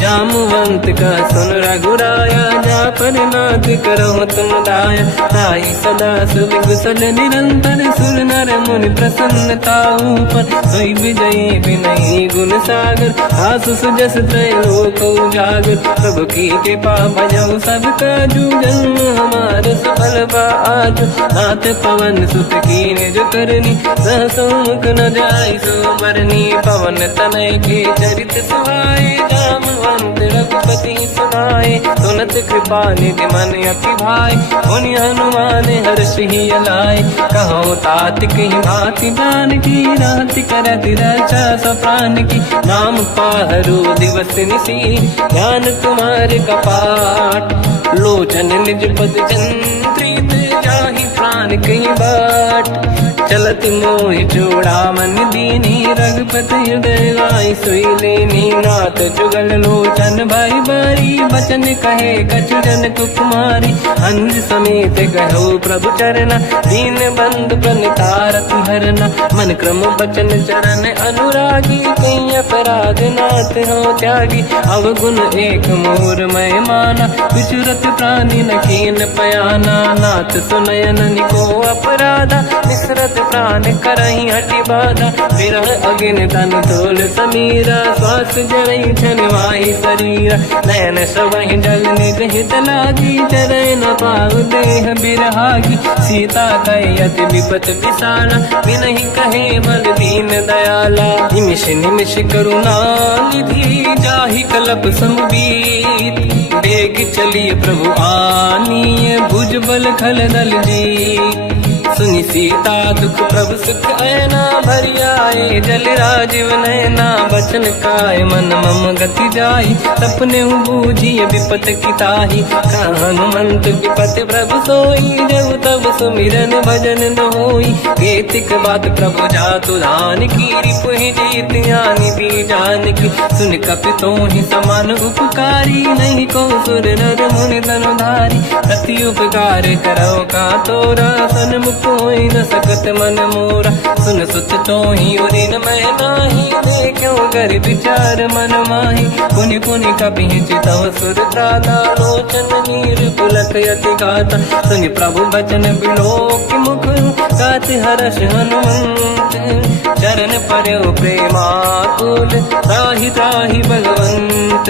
जामवंत का सुन रघुराया, जा पर नाथ करहु तुम दाया। ताई सदा सुविकुशल निरंतर, सुर नर मुनि प्रसन्नता ऊपर। सोई विजयी विनयी गुण सागर, आसु सुजस त्रैलोक उजागर। प्रभु की कृपा भजऊ सब काजू, जन्म हमार सफल बा आज। नाथ पवन सुत कीन्ह जो करनी, सहसो मुख न जाय सुमरनी पवन तनय के चरित सुहाए जामवंत रघुपति सुनाए सुनत कृपा निधि मन अति भाई मुनि हनुमान हर्ष ही अलाय कहो तात कहीं भांति जान की रात करत रक्षा सप्रान की नाम पाहरो दिवस निसी ध्यान तुम्हारे कपाट लोचन निज पद चंद्रित जाहि प्राण कहीं बाट चलत मोहि चूड़ा मन दीनी रघुपति हृदय लाई सोई लेनी नाथ जुगल लोचन भाई बारी बचन कहे कछु जन कुमारी अंज समेत कहो प्रभु चरना दीन बंधु प्रणितारत हरना मन क्रम बचन चरण अनुरागी कहीं अपराध नाथ हो त्यागी अवगुण एक मोर मैं माना विचुरत प्राणी न कीन पयाना नाथ सुनयन निको अपराधा निसरत प्राण करही हटि बाधा विरह अगिन तन तोल समीरा श्वास जरई छनवाई शरीरा नयन सवहि जल निज हित लागी चरय न पाऊ देह बिरहागी सीता कहि अति विपत विसाला बिनहि कहे बल दीन दयाला निमिष निमिष करुणा निधि जाहि कलप समबीत बेग चलिए प्रभु आनीय भुज बल खल दल जी सुनि सीता दुख प्रभु सुख ऐना भरि आए जल राजीव नैना बचन काय मन मम गति जाई सपने बूझिए विपत किताही हनुमंत विपत प्रभु सोई जब तब सुमिरन भजन न होई केतिक बात प्रभु जातु धान की रिपुहि जीत यानि दी जान की सुन कपि तोहि समान उपकारी नहीं को सुर नर मुनि तनुधारी प्रति उपकार करो का तोरा सन्मुख कोई न सकत मन मोरा सुन सुत तो ही उरिन मैं नाही देखो कर विचार मन माही पुनि पुनि कपि चितव सुर त्राता लोचन नीर पुलक यति गाता सुनि प्रभु बचन बिलोक मुख गाति हर्ष हनुमंत चरण पर्यो प्रेमाकुल त्राहि त्राहि भगवंत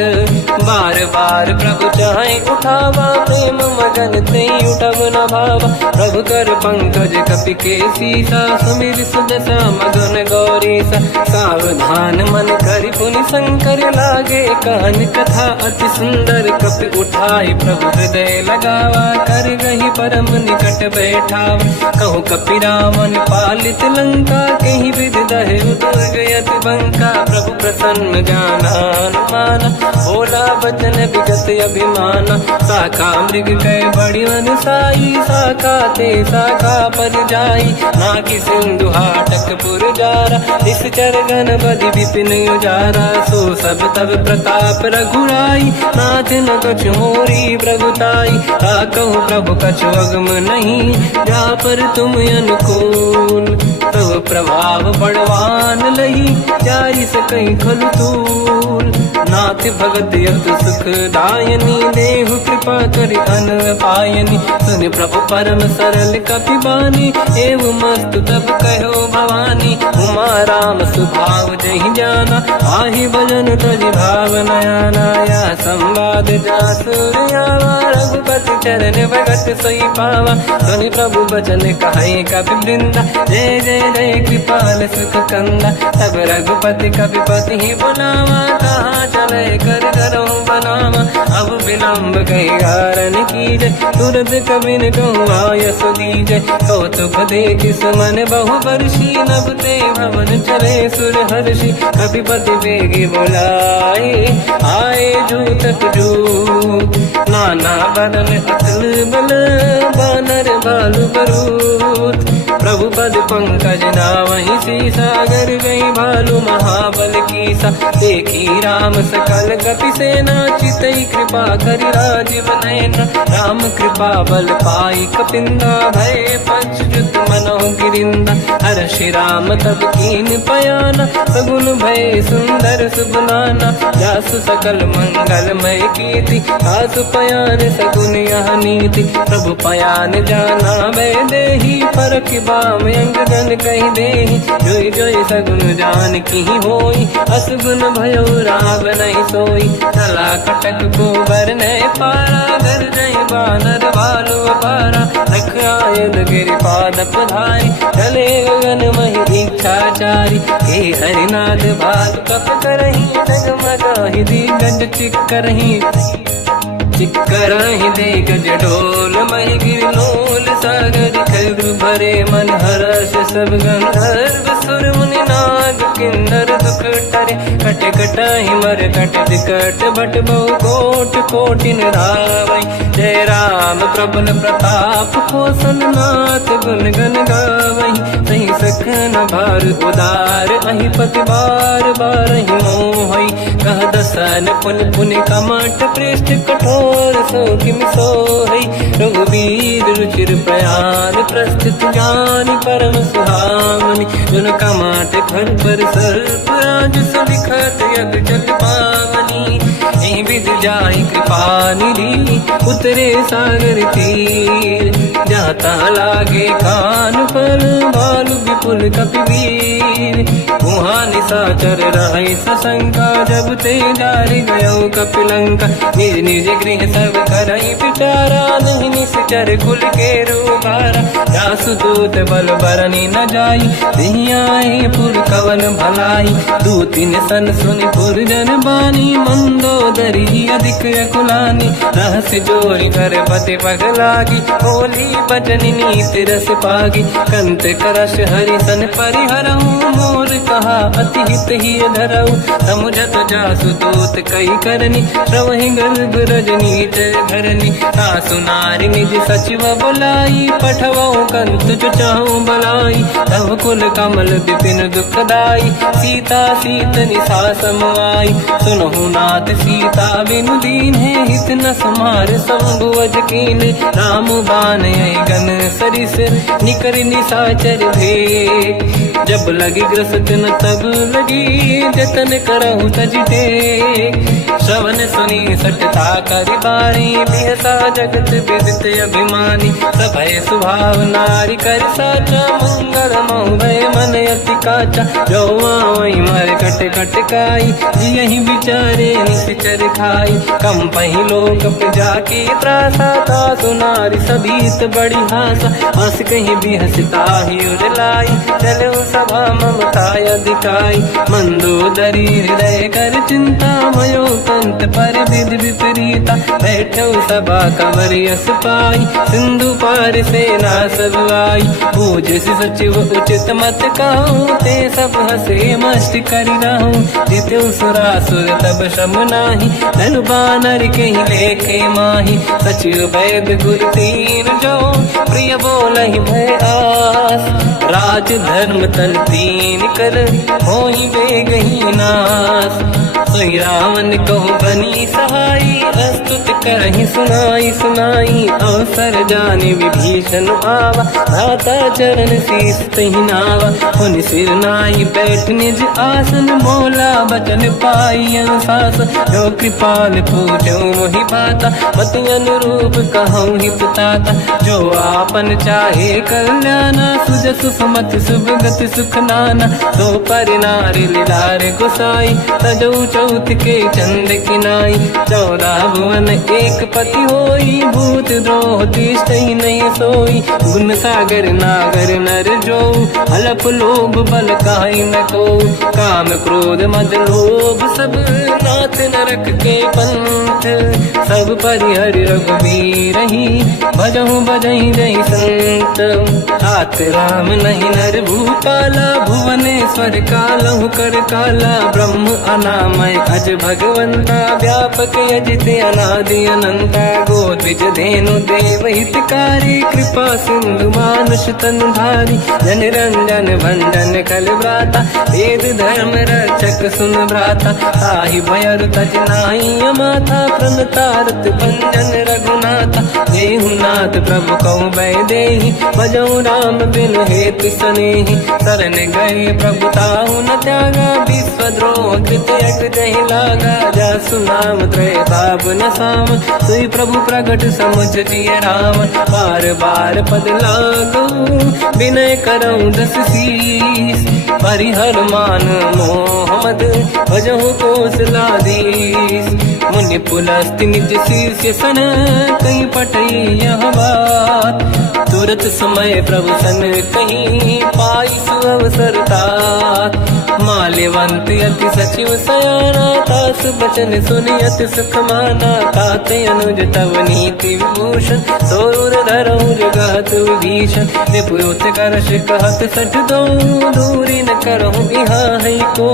बार बार प्रभु चाहे उठावा प्रेम मगन ते उठब न भावा प्रभु कर पंकज कपि के सीसा सुमिर सुदशा मगन गौरीसा सावधान मन करि पुनि शंकर लागे कहन कथा अति सुंदर कपि उठाई प्रभु हृदय लगावा कर गही परम निकट बैठावा कहु कपि रामन पालित लंका कहीं विधि दहे दुर्ग यति बंका प्रभु प्रसन्न जाना अनुमाना बोला बचन विगत अभिमाना शाखा मृग कह बड़ी मन साई शाखा ते शाखा पर जाई नाकि सिंधु हाटक पुर जारा इस चरगन बदि विपिन उजारा सो सब तब प्रताप रघुराई नाथ न कछु मोरी प्रभुताई कहूँ प्रभु कछु अगम नहीं जा पर तुम अनुकूल तब प्रभाव बड़वान लही जाई सकई खलु तूल नाथ भगत यत सुख दायनी देहु कृपा करि अन पायनी सुन प्रभु परम सरल कपि बानी एव मस्त तब कहो भवानी उमा राम सुभाव जहि जाना आहि भजन तजि भाव नयाना या संवाद जासुर आवा रघुपति चरण भगत सोई पावा सुनि प्रभु बचन कहे कपि वृंदा जय जय जय कृपाल सुख कंदा तब रघुपति कपिपति ही बुलावा कहाँ चले कर करो बनावा अब विलम्ब कई कारण कीजय तुरंत कबिन कहूँ आयस दीजय कौतुक देख सुमन बहु वर्षी नभ ते भवन चले सुर हर्षि कपिपति बेगी बुलाए आए जूतक जूत नाना बदन अतल बल बानर बालु बरूत प्रभु पद पंकज नावहि सीसागर गई भालू महाबल कीसा देखी राम सकल कपि सेना चितई कृपा करि राजीव नयना राम कृपा बल पाई कपिंदा भय पंचजुत मनो गिरिंदा हर्षि राम तब कीन पयाना सगुन भय सुंदर सुगुनाना जासु सकल मंगलमय कीर्ति आसु पयान सगुन यह नीति प्रभु पयान जाना भय देहि परख बाम अंग जन कहि देहि जोई जोई सगुन जान की होई असगुन भयो राव नहीं सोई चला कटक को बर ने पारा घर जय बानर भालू अपारा रख आयल गिर पाद पधारी चले गगन मही इच्छाचारी हे हरिनाथ भाग कप करही डगमगाहि दिग्गज चिक्करहि दिग्गज डोल महि गिरलोल सागर खग भरे मन हर्ष सब गंधर्व सुर मुनि नाग किन्नर दुख टरे कट कटाहि मर कट विकट भट बहु कोट कोटिन रावै जय राम प्रबल प्रताप कौशल नाथ गुण गण गावै सही सखन भार उदार अहि पति बार बारहि मोहै कह दसन पुन पुन कमठ पृष्ठ कठोर सो किम सोहै रघुबीर रुचिर प्रयाण प्रस्थित ज्ञान परम सुहामनि जुन कमठ घर पर सर्प राज सबिखत यग जल पावनी एहि विध जाहि कृपा निधि उतरे सागर तीर जाता लागे कान फल भालु विपुल कपिवीर वहाँ निशाचर रहे सशंका जब ते जारि गयो कपिलंका निज निज गृह सब करई विचारा नहीं निश्चर कुल के रूबारा जासु दूत बल बरनी न जाई दिहियाए पुर कवन भलाई दूतिन सन सुनि पुर जन बानी मंदोदरी अधिक अकुलानी रहस्य जोरी कर पति पगलागी होली बचन नीति रस पागी कंत करश हरि सन परिहरहु मोर कहा अति हित ही धरऊ समुझत जासु दूत कई करनी श्रवहि गर्भ रजनी जय धरनी सासु नारी निज सचिव बुलाई पठवऊ कंत जो चाहू बलाई तव कुल कमल विपिन दुखदाई सीता सीत निशा समाई सुनहु नाथ सीता बिनु दीन है हित न समार संभुवज कीन राम बान गन सरिस निकर निशाचर भेट जब लगी ग्रसत न तब लगी जतन करहु तज टेक श्रवण सुनी सटता करि बारी बिहसा जगत विदित अभिमानी सभय सुभाव नारी कर साचा मंगल मऊ भय मन अति काचा जो आवई मर कट कट काई यही विचारे निश्चर खाई कम पही लोक प्रजा की त्रासा था सुनारी सभीत बड़ी हासा हंस कहीं भी हंसता ही उड़लाई चलो सभा ममता अधिकाई मंदोदरी हृदय कर चिंता मयो कंत पर विध विपरीता बैठो सभा कंवर यस पाई सिंधु पार सेना सब आई पूज सचिव उचित मत कहूँ ते सब हसे मस्त करि रहूं जितु सुरासुर तब शम नाही धनु बानर के ही लेखे माही सचिव वैद गुरु तीन जो प्रिय बोलहि भय आस राज धर्म तन तीन कर होई बेगही नास सोई रावण कहु बनी सहाई अस्तुत करहि सुनाई सुनाई अवसर जाने विभीषण आवा भ्राता चरण शीस तहि नावा हुन सिर नाई बैठ निज आसन मोला बचन पाई अनुशासन जो कृपाल पूजो मोहि पाता मति अनुरूप कहूँ हित ताता जो आपन चाहे कल्याणा सुजस सुमति शुभ गति सुख नाना तो पर नारी लीलार गोसाई तजौ चौथ के चंद किनाई 14 भुवन एक पति होई भूत द्रोह तिष्ठ नहीं सोई गुण सागर नागर नर जो हलप लोभ बल काई न को काम क्रोध मद लोभ सब नाथ नरक के पंथ सब परिहरि रघुबीर ही भजहु बजहि जहि संत हाथ राम नहीं नर भूपाला भुवनेश्वर कालहु कर काला ब्रह्म अनामय अज भगवंता व्यापक यजित अनादि अनंता गोद्विज धेनु देव हितकारी कृपा सिंधु मानुष तनु धारी जन रंजन भंजन कल व्राता वेद धर्म रक्षक सुन भ्राता ताहि भयर तज नाहि अमाथा प्रणतारत भंजन रघुनाथा देहुनाथ प्रभु कहु बै देहि भजऊ राम बिन हेतु सनेहि शरण गए प्रभु ताहु न त्यागा विश्वद्रोह कृत यक जहि लागा जासु नाम त्रयताप न साम सोई प्रभु प्रगट समुझ जिय राम बार बार पद लागू विनय करऊँ दस शीस परिहर मान मोहम्मद भजहु कौशलाधीश मुनि पुलस्त्य निज शिष्य सन कहीं पटई यह बात। तुरत समय प्रभु सन कहीं पाई सुअवसर तात। माल्यवंत अति सचिव सयाना तास बचन सुनियत सुख माना। ताते अनुज तव नीति विभूषण सोर धरऊ जगत विभीषण। निपुत करश कहत सठ दो दूरी न करहु यहाँ है को।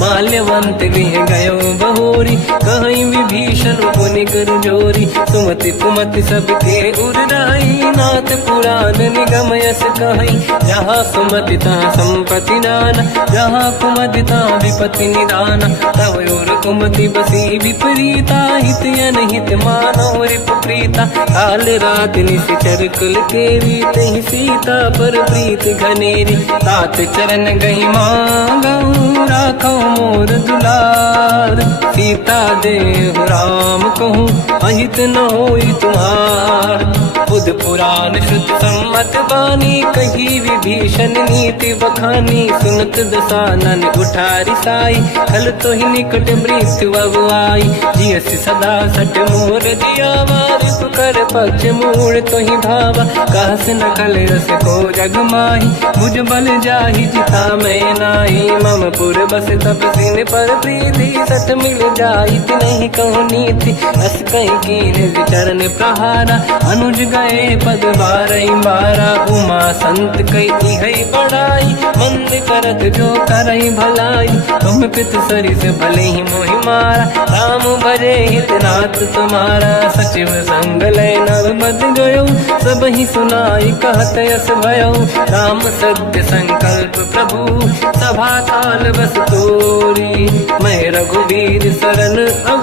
माल्यवंत गृह गयो बहोरी कहीं विभीषण पुनि कर जोरी। सुमति कुमति सबके उर्राई नाथ पुराण निगम यस कहीं। जहाँ सुमति तहाँ संपत्ति दान जहाँ कुमति तहाँ विपत्ति निदान। तव और कुमति बसी विपरीता हित अनहित मानव रिप प्रीता। काल रात निश्चर कुल केरी तहि सीता पर प्रीत घनेरी। तात चरण गई मांगऊ राखो मोर दुलार। सीता देहु राम कहूँ अहित न होई तुम्हार। बुध पुराण श्रुत सम्मत बानी कही विभीषण नीति बखानी। सुनत दसानन उठारी साई खल तो ही निकट मृत्यु अब आई। जियस सदा सट मोर जियावा रिप कर पक्ष मूड़ तो ही भावा। कहस न कल रस को जग माही भुज बल जाहि जिता मैं नाई। मम पुर बस तप सिन पर प्रीति सत मिल जाई नहीं कहूँ नीति। अस कहीं कीन चरण प्रहारा अनुज गए पद बारई बारा। उमा संत कई है बड़ाई मंद करत जो करई भलाई। तुम पित सरिस भले ही मोहि मारा राम भजे हितनाथ तुम्हारा। सचिव संग लय नव मद गयो सब ही सुनाई कहत यस भयो। राम सत्य संकल्प प्रभु सभा काल बस तोरी। मैं रघुवीर शरण अब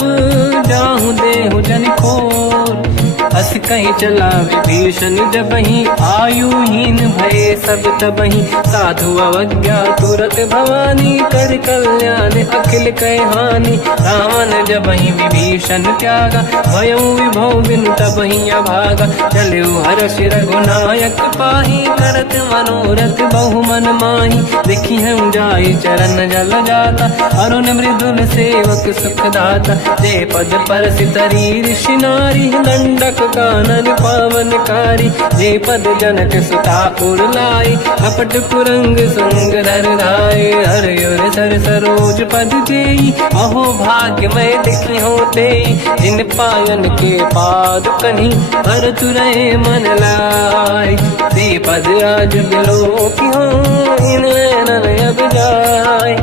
जाहूँ देहु जन खोर। अस कहीं चला विभीषण जबहि आयुहीन भये सब तबहि। साधु अवज्ञा तुरत भवानी कर कल्याण अखिल कह हानि। रावण जबहि विभीषण त्यागा भयउ विभव बिनु तबहि अभागा। चलु हर्ष रघुनायक पाहि करत मनोरथ बहु मन माहि। देखी हम जाई चरण जल जाता अरुण मृदुल सेवक सुख दाता। जे पद पर सितरी ऋषि नारी दंडक कानन पावनकारी। जे पद जनक सुता पुर लाई कपट पुरंग संग धर धाय। हर सर सरोज पद जेई अहो भाग्य मैं देखी होते। जिन पायन के पाद कहीं हर तुरहे मन लाई। ते पद आज बिलो की हो इन नैनन अब जाय।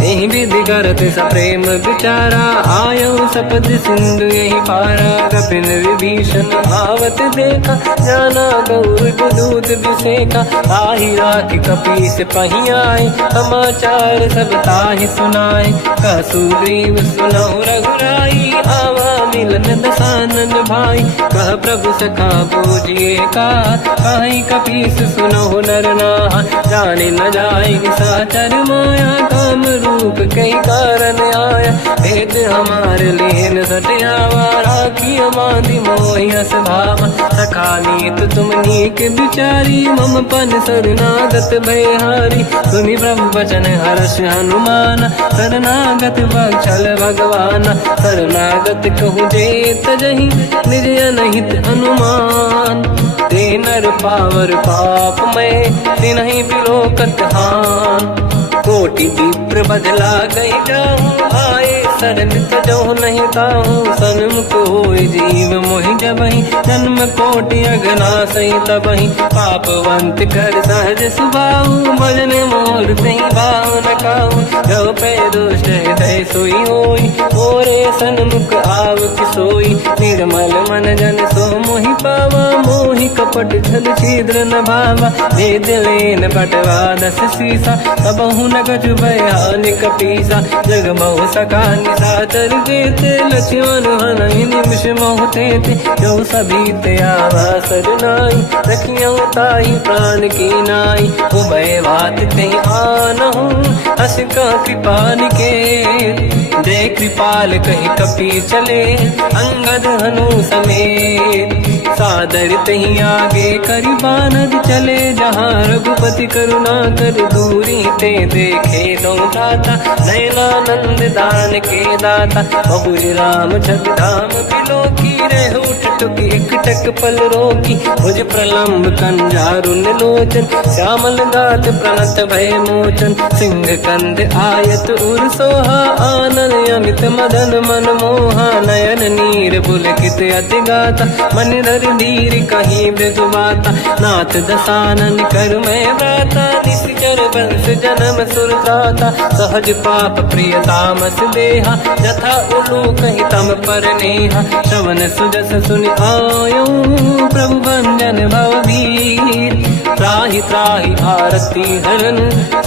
यही विधि करत सप्रेम विचारा आयो सपद सिंधु यही पारा। कपिन विभीषण आवत देखा जाना गौर दूत विसेका। आही राख कपी से पही आए समाचार सब ताहि सुनाए। कह सुग्रीव सुनहु रघुराई आवा मिलन दसानन भाई। कह प्रभु सखा पूजिए का कहीं कपीस सुनहु नर नाहा। जाने न जाए साचर माया काम रूप कई कारण आया। भेद हमारे लेन सटियावा राखी बांधी मोहि हस भावा। सखा नीत तुम नीक बिचारी मम पन शरणागत भयहारी। सुनि प्रभु वचन हर्ष हनुमान शरणागत बक्षल भगवान। शरणागत कहूँ जे तजहि निज अनहित अनुमान। ते नर पावर पाप में तिन्हि बिलोकत हान। कोटि विप्र बदला गई जाऊँ आए शरण तजहु नहीं ताहूँ। सन्मुख होय जीव मोहि जबहि जन्म कोटि अगना सही तबहि। पापवंत कर सहज सुभाऊ भजन मोर तहि भाव न काहू। जो पे दुष्ट हृदय सोई होई मोरे सन्मुख आव किसोई। निर्मल मन जन सो मोहि पावा मोहि कपट छल छिद्र न भावा। भेद लेन बटवा दस सीसा सबहु न कछु भयानि कपीसा। जग बहु सका निशाचर जेते लक्ष्मण हनहि निमिष मोह तेते। जो सभी ते आवा सरनाई रखियो ताहि प्राण की नाई। उभय बात ते आनहु अस का कृपा निकेत। जय कृपाल कहि कपी चले अंगद हनु समेत। सादर तही आगे करी बानर चले जहाँ रघुपति करुणा कर दूरी ते देखे दो दाता नयनानंद दान के दाता बहुरी राम छग धाम बिलो की रह उठ टुक एक टक पल रोकी मुझ प्रलम्ब कंजारुन लोचन श्यामल गात प्रणत भय मोचन सिंह कंद आयत उर सोहा आनंद अमित मदन मन मोहा नयन नीर पुलकित अति गाता मन धर धीर कहीं मृदुबाता नाथ दसानन कर मैं व्राता निश्चर वंश जन्म सुरताता सहज पाप प्रिय तामस देहा जथा उलू कहीं तम पर नेहा श्रवण सुजस सुनि आयो प्रभु भंजन भववीर त्राहि त्राहि आरती हरन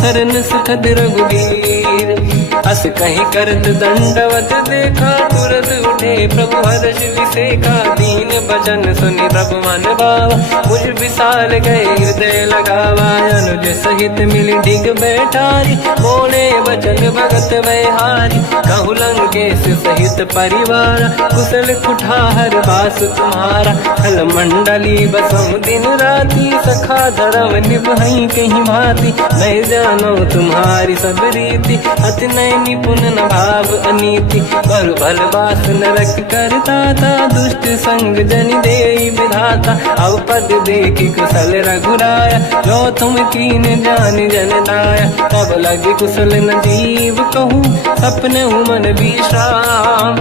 शरण सुखद रघुवीर अस कहीं करत दंडवत देखा तुरत उठे प्रभु हर्ष विसेखा दीन भजन सुनि तब मन भावा मुझ विशाल गए हृदय लगावा अनुज सहित मिली डिग बैठारी बोले वचन भगत वैहारी कहु लंकेश सहित परिवार कुशल कुठार बास तुम्हारा खल मंडली बसम दिन राती सखा धर्म निभई कहीं भांति मैं जानो तुम्हारी सब रीति अति नय निपुण न भाव अनीति पर भल बास नरक करता था दुष्ट संग जन दे विधाता अब पद देखी कुशल रघुराया जो तुम कीन जान जन दाया तब लगे कुशल न जीव कहूँ सपने मन विश्राम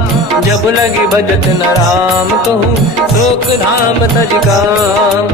जब लगे भजत न राम कहूँ शोक धाम तज काम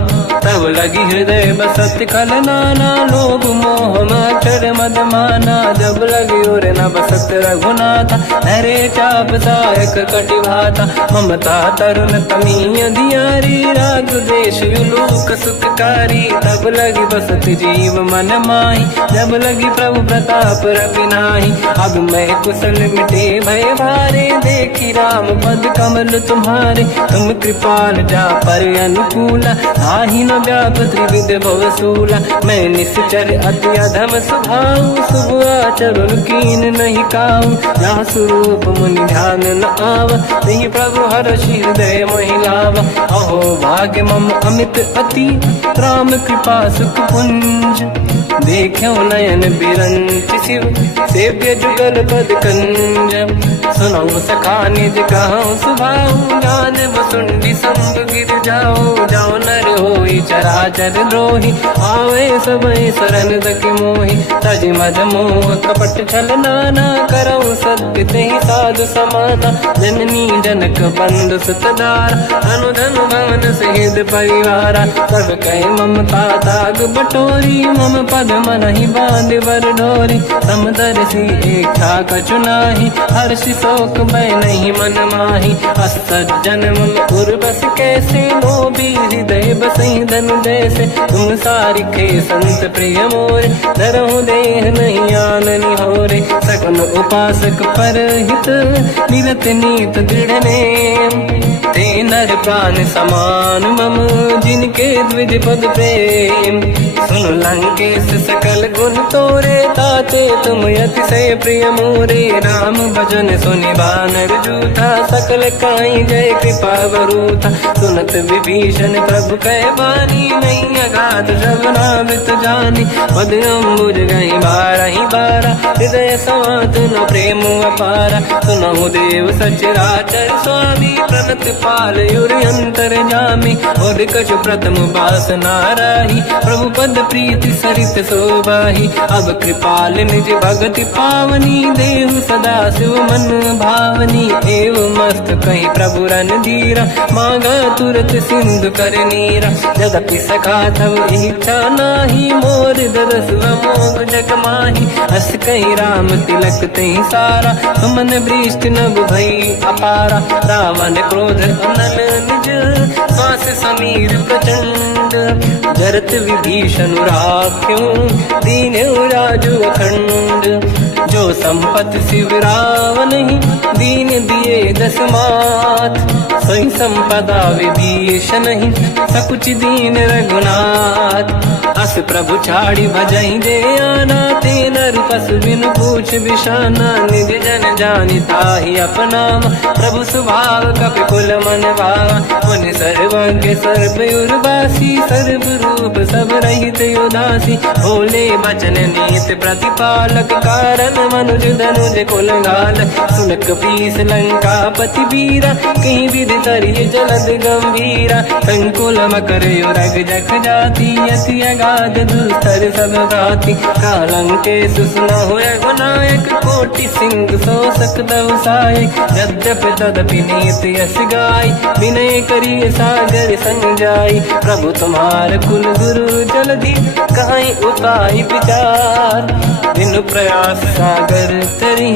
तब लगी हृदय बसत कल नाना लोभ मोह मचर मद माना जब लगी और न बसत रघुनाथा नरे चाप सायक कटिभाता ममता तरुण तमीय दियारी राग देश युलूक सुखकारी तब लगी बसत जीव मन माही जब लगी प्रभु प्रताप रविनाही अब मैं कुशल मिटे भय भारे देखी राम पद कमल तुम्हारे तुम कृपाल जा पर अनुकूला आही न व्याप त्रिविध भवसूला मैं निश्चर अति अधम स्वभाव शुभ आचरण कीन नहीं काऊ जहाँ स्वरूप मुनि ध्यान न आव नहीं प्रभु हर्ष हृदय महिलाव अहो भाग्य मम अमित अति राम कृपा सुख पुंज देखो नयन बिरंच शिव सेव्य जुगल पद कंज सुनो सखा निज कहूँ सुभाऊ ज्ञान वसुंडी संग गिर जाओ जाओ नर होई चराचर द्रोही आवे सबई शरण तक मोहि तज मद मोह कपट छल नाना करऊ सत्य तेहि साधु समाना जननी जनक बंधु सुतदार अनुधन भवन सहित परिवारा सब कहे ममता ताग बटोरी मम पद मन ही बांध बर ढोरी समदर्शी इच्छा कछु नाही हर्षि शोक मैं नहीं मन माही असज्जन मम उर्वश कैसे लोभी हृदय बसई धन जैसे तुम सारिखे संत प्रिय मोरे धरहु देह नहीं आननि होरे सगुन उपासक पर हित मिलत नीत दृढ़ नेम ते नर प्राण समान मम जिनके द्विज पद प्रेम सुन लंकेश सकल गुण तोरे ताते तुम अतिशय प्रिय मोरे राम भजन सुनि बानर जूथा सकल काई जय कृपा वरूथा सुनत विभीषण प्रभु कह बानी नहीं अगाध श्रवणामृत जानी पद अम्बुज गई बारहि बारा हृदय समात न प्रेम अपारा सुनहु देव सचराचर स्वामी प्रणत पाल युरि अंतर जामी और कछु प्रथम बास नाराही प्रभु पद प्रीति सरित शोभाही अब कृपाल निज भगति पावनी देहु सदा शिव मन भावनी एव मस्त कहीं प्रभु रन धीरा मांगा तुरत सिंधु कर नीरा जदपि सखा तब इच्छा नाही मोर दरस मोग जग माही हस कहीं राम तिलक तही सारा सुमन वृष्टि नभ भई अपारा रावण क्रोध अनल निज श्वास समीर प्रचंड जरत विभीषण राख्यों दीन राजु अखंड जो संपत शिवराव नहीं, दीन दिए 10 मात। सोई संपदा विभीष नहीं, सकुच दीन रघुनाथ। अस प्रभु छाड़ी भजई दे आना, ते नर पशु बिनु पूछ बिशाना। निज जन जानि ताहि अपनाम, प्रभु स्वभाव कपि कुल मन भावा। मुनि सर्वज्ञ सर्व उर्वासी, सर्व रूप सब रहित उदासी। भोले बचन नीत प्रतिपालक, कारण मनुज धनुज कुल घाल। सुनक पीस लंका पति वीरा, कहीं विधि तरिय जलद गंभीरा। संकुल मकर युरग जख जाति, अति अगाध दुस्तर सब भाति। कालंके सुसना हुए गुनायक, कोटि सिंह सो सकदव साय। यद्यपि तदपि नीत यस गाय, विनय करिय सागर संग जाय। प्रभु तुम्हार कुल गुरु जलधि, कहीं उपाय विचार। बिनु प्रयास सागर तरी,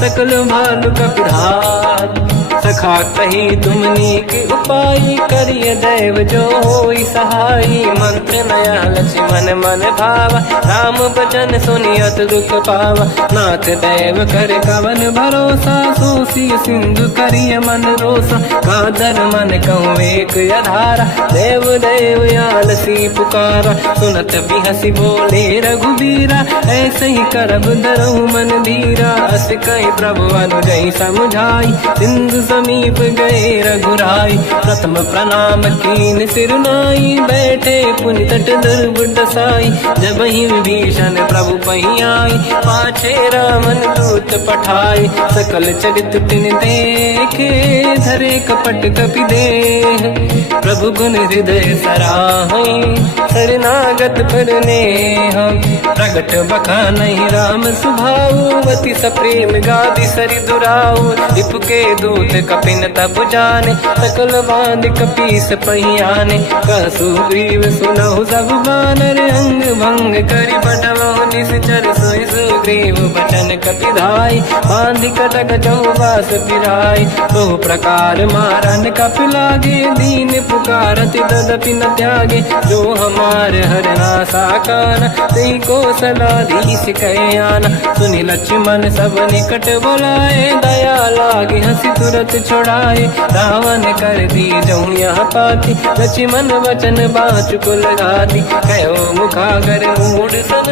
सकल भालु कपिधार। सखा कही तुमनी के उपाय, करिय दैव जो होई सहाई। मंत्र नया लक्ष्मण मन भावा, राम भजन सुनियत दुख पावा। नाथ दैव कर कवन भरोसा, सोसी सिंधु करिय मन रोसा। कादर मन कहूँ एक अधारा, देव देव आलसी पुकारा। सुनत बिहसी बोले रघुबीरा, ऐसे ही करब दरहु मन धीरा। अस कहीं प्रभु अनुजई समझाई, सिंधु समीप गए रघुराई। प्रथम प्रणाम कीन सिर नाई, बैठे पुनि तट दुर्बुड साई। जब ही विभीषण प्रभु पही आई, पाछे रामन दूत पठाई। सकल चरित तिन देखे, धरे कपट कपि देह। प्रभु गुण हृदय सराहई, शरणागत पर नेह। प्रगट बखानहि राम सुभाऊ, अति सप्रेम गादि सरि दुराऊ। रिपु के दूत कपिन तब जाने, सकल बांध कपीस पहियाने। कह सुग्रीव सुनहु सब बानर, अंग भंग करि बटमहु निश्चर। सोई सुग्रीव बचन कपिधाई, बांधि कटक चौबास पिराई। बहु प्रकार मारन कपि लागे, दीन पुकारत तदपि न त्यागे। जो हमार हरना साकाना, तेहि को सलाधीश कहे आना। सुनि लक्ष्मण सब निकट बोलाए, दया लागे हंसी तुरत छुड़ाए। रावण कर दी जऊँ यहाँ पाती, लक्ष्मण वचन बाचुकुल गाती। कहो मुखागर मूढ़ सन,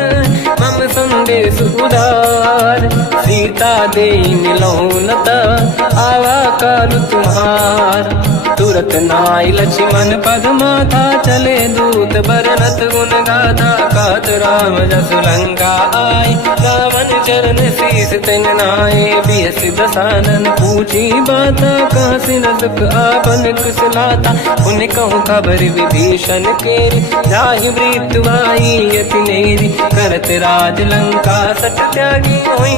मम संदेश उदार। सीता दे मिलहु लता, आवा काल तुम्हार। तुरत नाई लक्ष्मण पद माथा, चले दूत बरनत गुण गाथा। कहत राम जसु लंका आए, रावण चरण शीस तिन नाये। बिहस दसानन पूछी बाता, कहाँ से न दुख आपन कुशलाता। उन कहूँ खबर विभीषण केरी, जाहि मृत्यु आई यति नेरी। करत राज लंका सट त्यागी, होई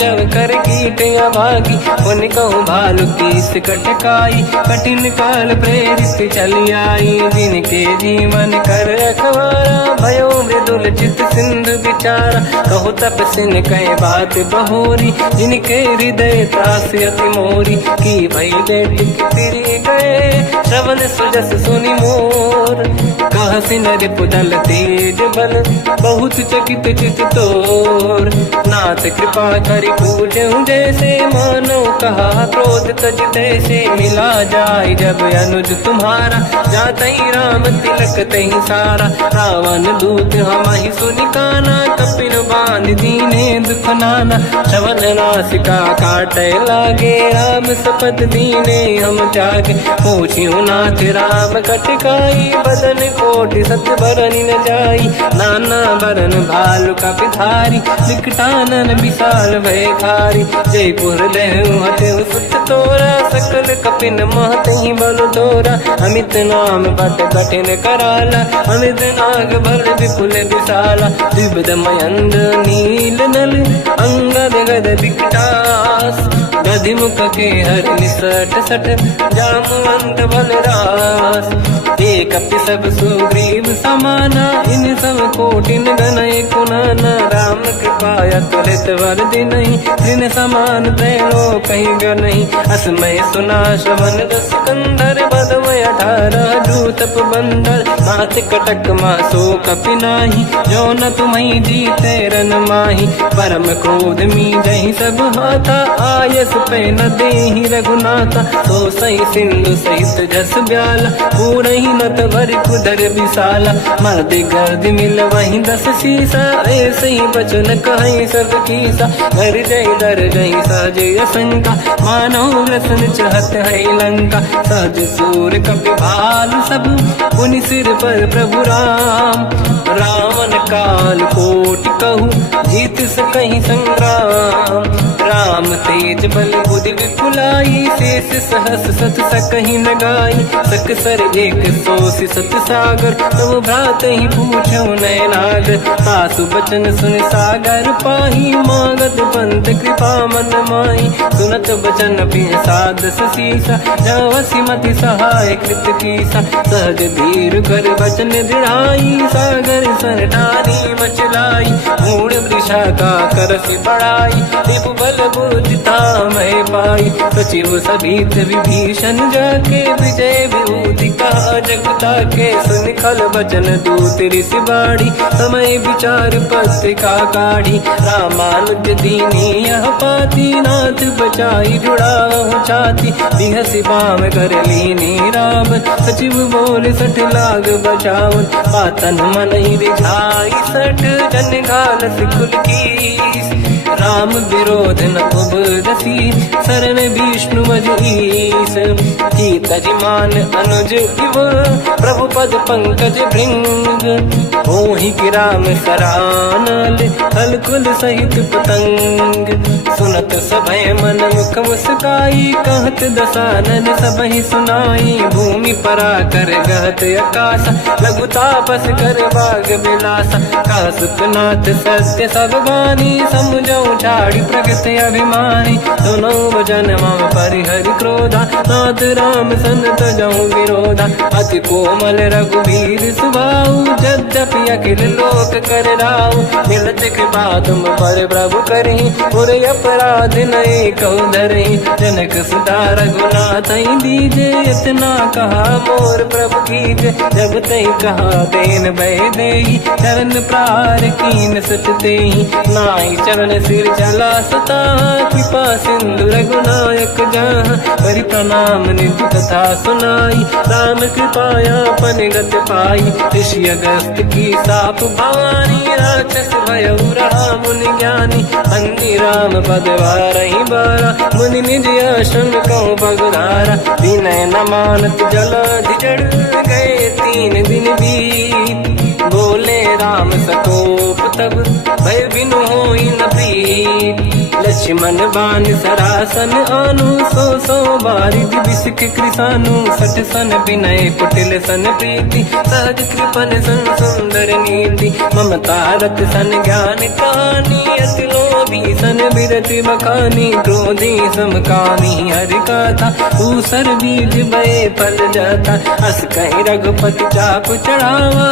जब कर कीट अभागी। उन कहूँ भालु कीस कटकाई, कठिन काल प्रेरित चली आई। जिनके जीवन कर रखवारा, भयो मृदुल चित सिंधु विचारा। कहु तपसिन कहे बात बहोरी, जिनके हृदय त्रास अति मोरी। की भई बेटी फिरी गए, श्रवण सुजस सुनि मोर। कहसि नर पुदल तेज बल, बहुत चकित चित तोर। नाथ कृपा करि पूजहु जैसे, मानो कहा क्रोध तज तैसे। मिला जाय जब अनुज तुम्हारा, जातहि राम तिलक तहि सारा। रावण दूत हमहि सुनि काना, कपिन बांध दीने दुख नाना। श्रवण नासिका काटै लागे, राम सपथ दीने हम त्यागे। पूछिहु नाथ राम कटकाई, बदन कोटि सत बरनि न जाई। नाना बरन भालु कपिधारी, विकटानन विशाल भयखारी। जयपुर देहु हतेहु सुत तोरा, सकल कपिन महतहि बल तोरा। अमित नाम बट कठिन कराला, अमित नाग बल विपुल विशाला। द्विविध मयंद्र नील नल, अंगद गद विकटास। गधिमुख के हर निसट सट जामवंत बलरास ते कपि सब सुग्रीव समाना इन सब कोटिन गणय कुनाना राम कृपाया त्वरित वर दिनहि दिन समान त्रैलो कहीं गनहि असमय सुना श्रवण दस कंधर बदमय 18 जूतप बंदर मात कटक मासो कपि नाही जो न तुम्हि जीते रन माही परम क्रोध मी जहि सब हाथा आयस पे न देहि रघुनाथा तो सही सिंधु सहित जस ब्याला पूरहि नत भरि कुदर विशाला मर्द गर्द मिल वही 10 सीसा ऐसे ही बचन कहि सब कीसा घर जय दर जय साजे असंका मानव रसन चहत है लंका सहज सूर कपि भाल सब पुनि सिर पर प्रभु राम रावण काल कोटि कहूँ जीत सकहि संग्राम राम तेज बल बुद्धि विपुलाई शेष सहस सत सकहि न गाई सकसर एक सोसी सत सागर तब भ्रात ही पूछो नयनागर सासु बचन सुन सागर पाही मागत पंत कृपा मन माही सुनत बचन साध सीसा जवसी मति सहाय कृत कीसा सहज धीर कर बचन दृढ़ाई सागर सन ठानी मचलाई मूड वृषा का करसि बढ़ाई दिव बल बुद्धि मैं पाई सचिव सभीत विभीषण जाके विजय विभूति का जगता के सुन खल बचन दूत ऋषि बाड़ी समय विचार पत्रिका काढ़ी रामानुज दीनी यह पाती नाथ बचाई जुड़ा छाती बिहसी बाम कर लीनी राम सचिव बोल 60 लाग बचावन पातन मन ही रिझाई 60 जन घाल सिकुल की राम विरोध न उपदसी शरण विष्णु मजीस कीतजिमान अनुज इव प्रभु पद पंकज भृंग ओहि कि राम सरानल हलकुल सहित पतंग सुनत सभय मन मुख मुस्काई कहत दसानन सबहि सुनाई भूमि परा कर गहत आकाश लघु तापस कर बाग बिलासा का सुखनाथ सत्य सब बानी समझो ठाड़ी प्रगत अभिमानी दोनों भजन मम परिहरि क्रोधा नाथ राम संत जाऊं विरोधा अति कोमल रघुवीर सुभाऊ यद्यपि अखिल लोक कर राऊ मिलत कृपा तुम पर प्रभु करहि पुर अपराध नए कहु धरहि जनक सुता रघुनाथ दीजे इतना कहा मोर प्रभु कीजे जब तई कहा देन भय देहि चरण प्रार कीन सत तेहि नाई चरण सिर चला सता कृपा सिंधु रघुनायक जहाँ हरि प्रणाम निधि कथा सुनाई राम कृपाया पनिगत पाई ऋषि अगस्त की साप भवानी राक्षस भयउ रहा मुनि ज्ञानी अंगी राम पद वारहि बारा मुनि निज आश्रम कहूँ पगधारा विनय न मानत जलाधि जड़ गए 3 दिन बीत बोले राम सकोप तब भय बिनु होई न प्रीत लक्ष्मण बाण सरासन आनु 100 बारिद बिसिक कृसानु 60 सन विनय कुटिल सन प्रीति सहज कृपन सन सुंदर नीति ममता रत सन ज्ञान कहानी अति लोभी सन बिरति बखानी क्रोधी समकामी हरि कथा ऊसर बीज बये फल जाता अस कहीं रघुपति चाप चढ़ावा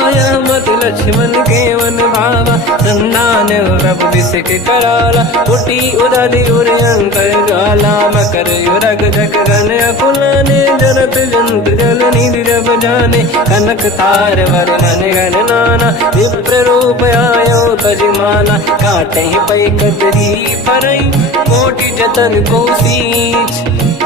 मत लक्ष्मण के वन भावा संदान रब बिसिक कराला उठी उदारी उरे अंकर गाला मकर युरग जग गन अकुलाने जरत जंत जल निधि जब जाने कनक तार वर्णन गण नाना विप्र रूप आयो तजमाना काटे पै कतरी परई कोटि जतन को सींच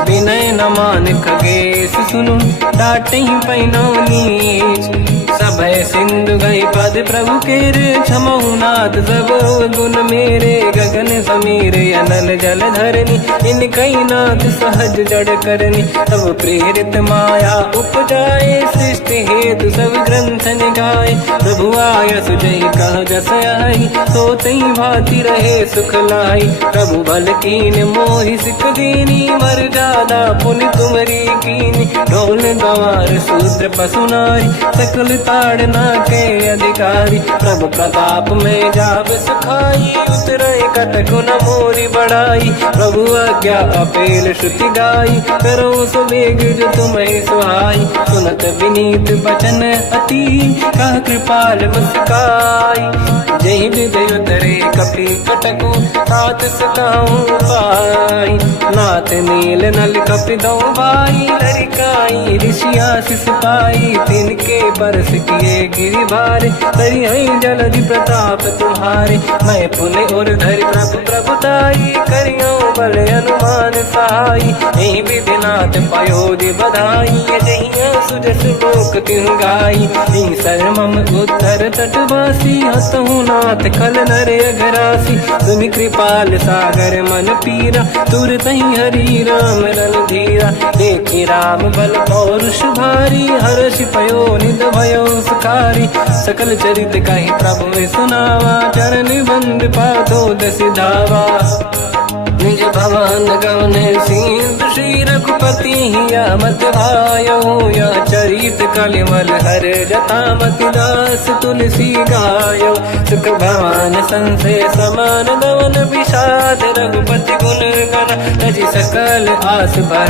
विनय न मान खगेश सुनु डाटे पैनो नीच सभय सिंधु गई पद प्रभु केरे क्षमहु नाथ सब गुण मेरे गगन समीर अनल जल धरनी इन कई नाथ सहज जड़ करनी तब प्रेरित माया उपजाए सृष्टि हेतु सब ग्रंथ निगाए प्रभु आय सुजय कह जस आई सोतई भांति रहे सुख लाई प्रभु बल कीन मोहि सिख दीनी मर जा राधा पुनि तुमरी कीनी, ढोल गंवार शूद्र पशु नारी, सकल ताड़ना के अधिकारी, प्रभु प्रताप में जाब सुखाई, उतरे कटक न मोरी बढ़ाई, प्रभु आज्ञा अपेल श्रुति गाई, करो सुबेग जो तुम्हें सुहाई, सुनत विनीत बचन अति, कह कृपाल मुस्काई, जय विदय उतरे कपि कटकु, तात सकाऊं पाई, नाथ नील नल कपि दो भाई, लरिकाई ऋषि आशीष पाई, तिनके बरस किए गिरि भारे, तरी हई जलधि प्रताप तुम्हारे, मैं पुण्य और धरि प्रभु प्रभुताई, करियो बल अनुमान सहाई, यही विधिनाथ पयोधि बधाई, जहिया सुजस लोक तिहु गाई, सर मम उत्तर तटवासी, हतहु नाथ खल नर अघरासी, तुम कृपाल सागर मन पीरा, तुरत ही हरि राम रन धीरा, देखी राम बल पौरुष भारी, हर्ष पयो निध भयो सुखारी, सकल चरित कहि प्रभु में सुनावा, चरण बंद पादो दस धावा, निज भवन गवन सिंधु श्री रघुपति हिया मत आयो, या चरित कलिमल हर जटा मति दास तुलसी गायो, सुख भवन संशय समान गवन विषाद, रघुपति गुण गण तजि सकल आस भर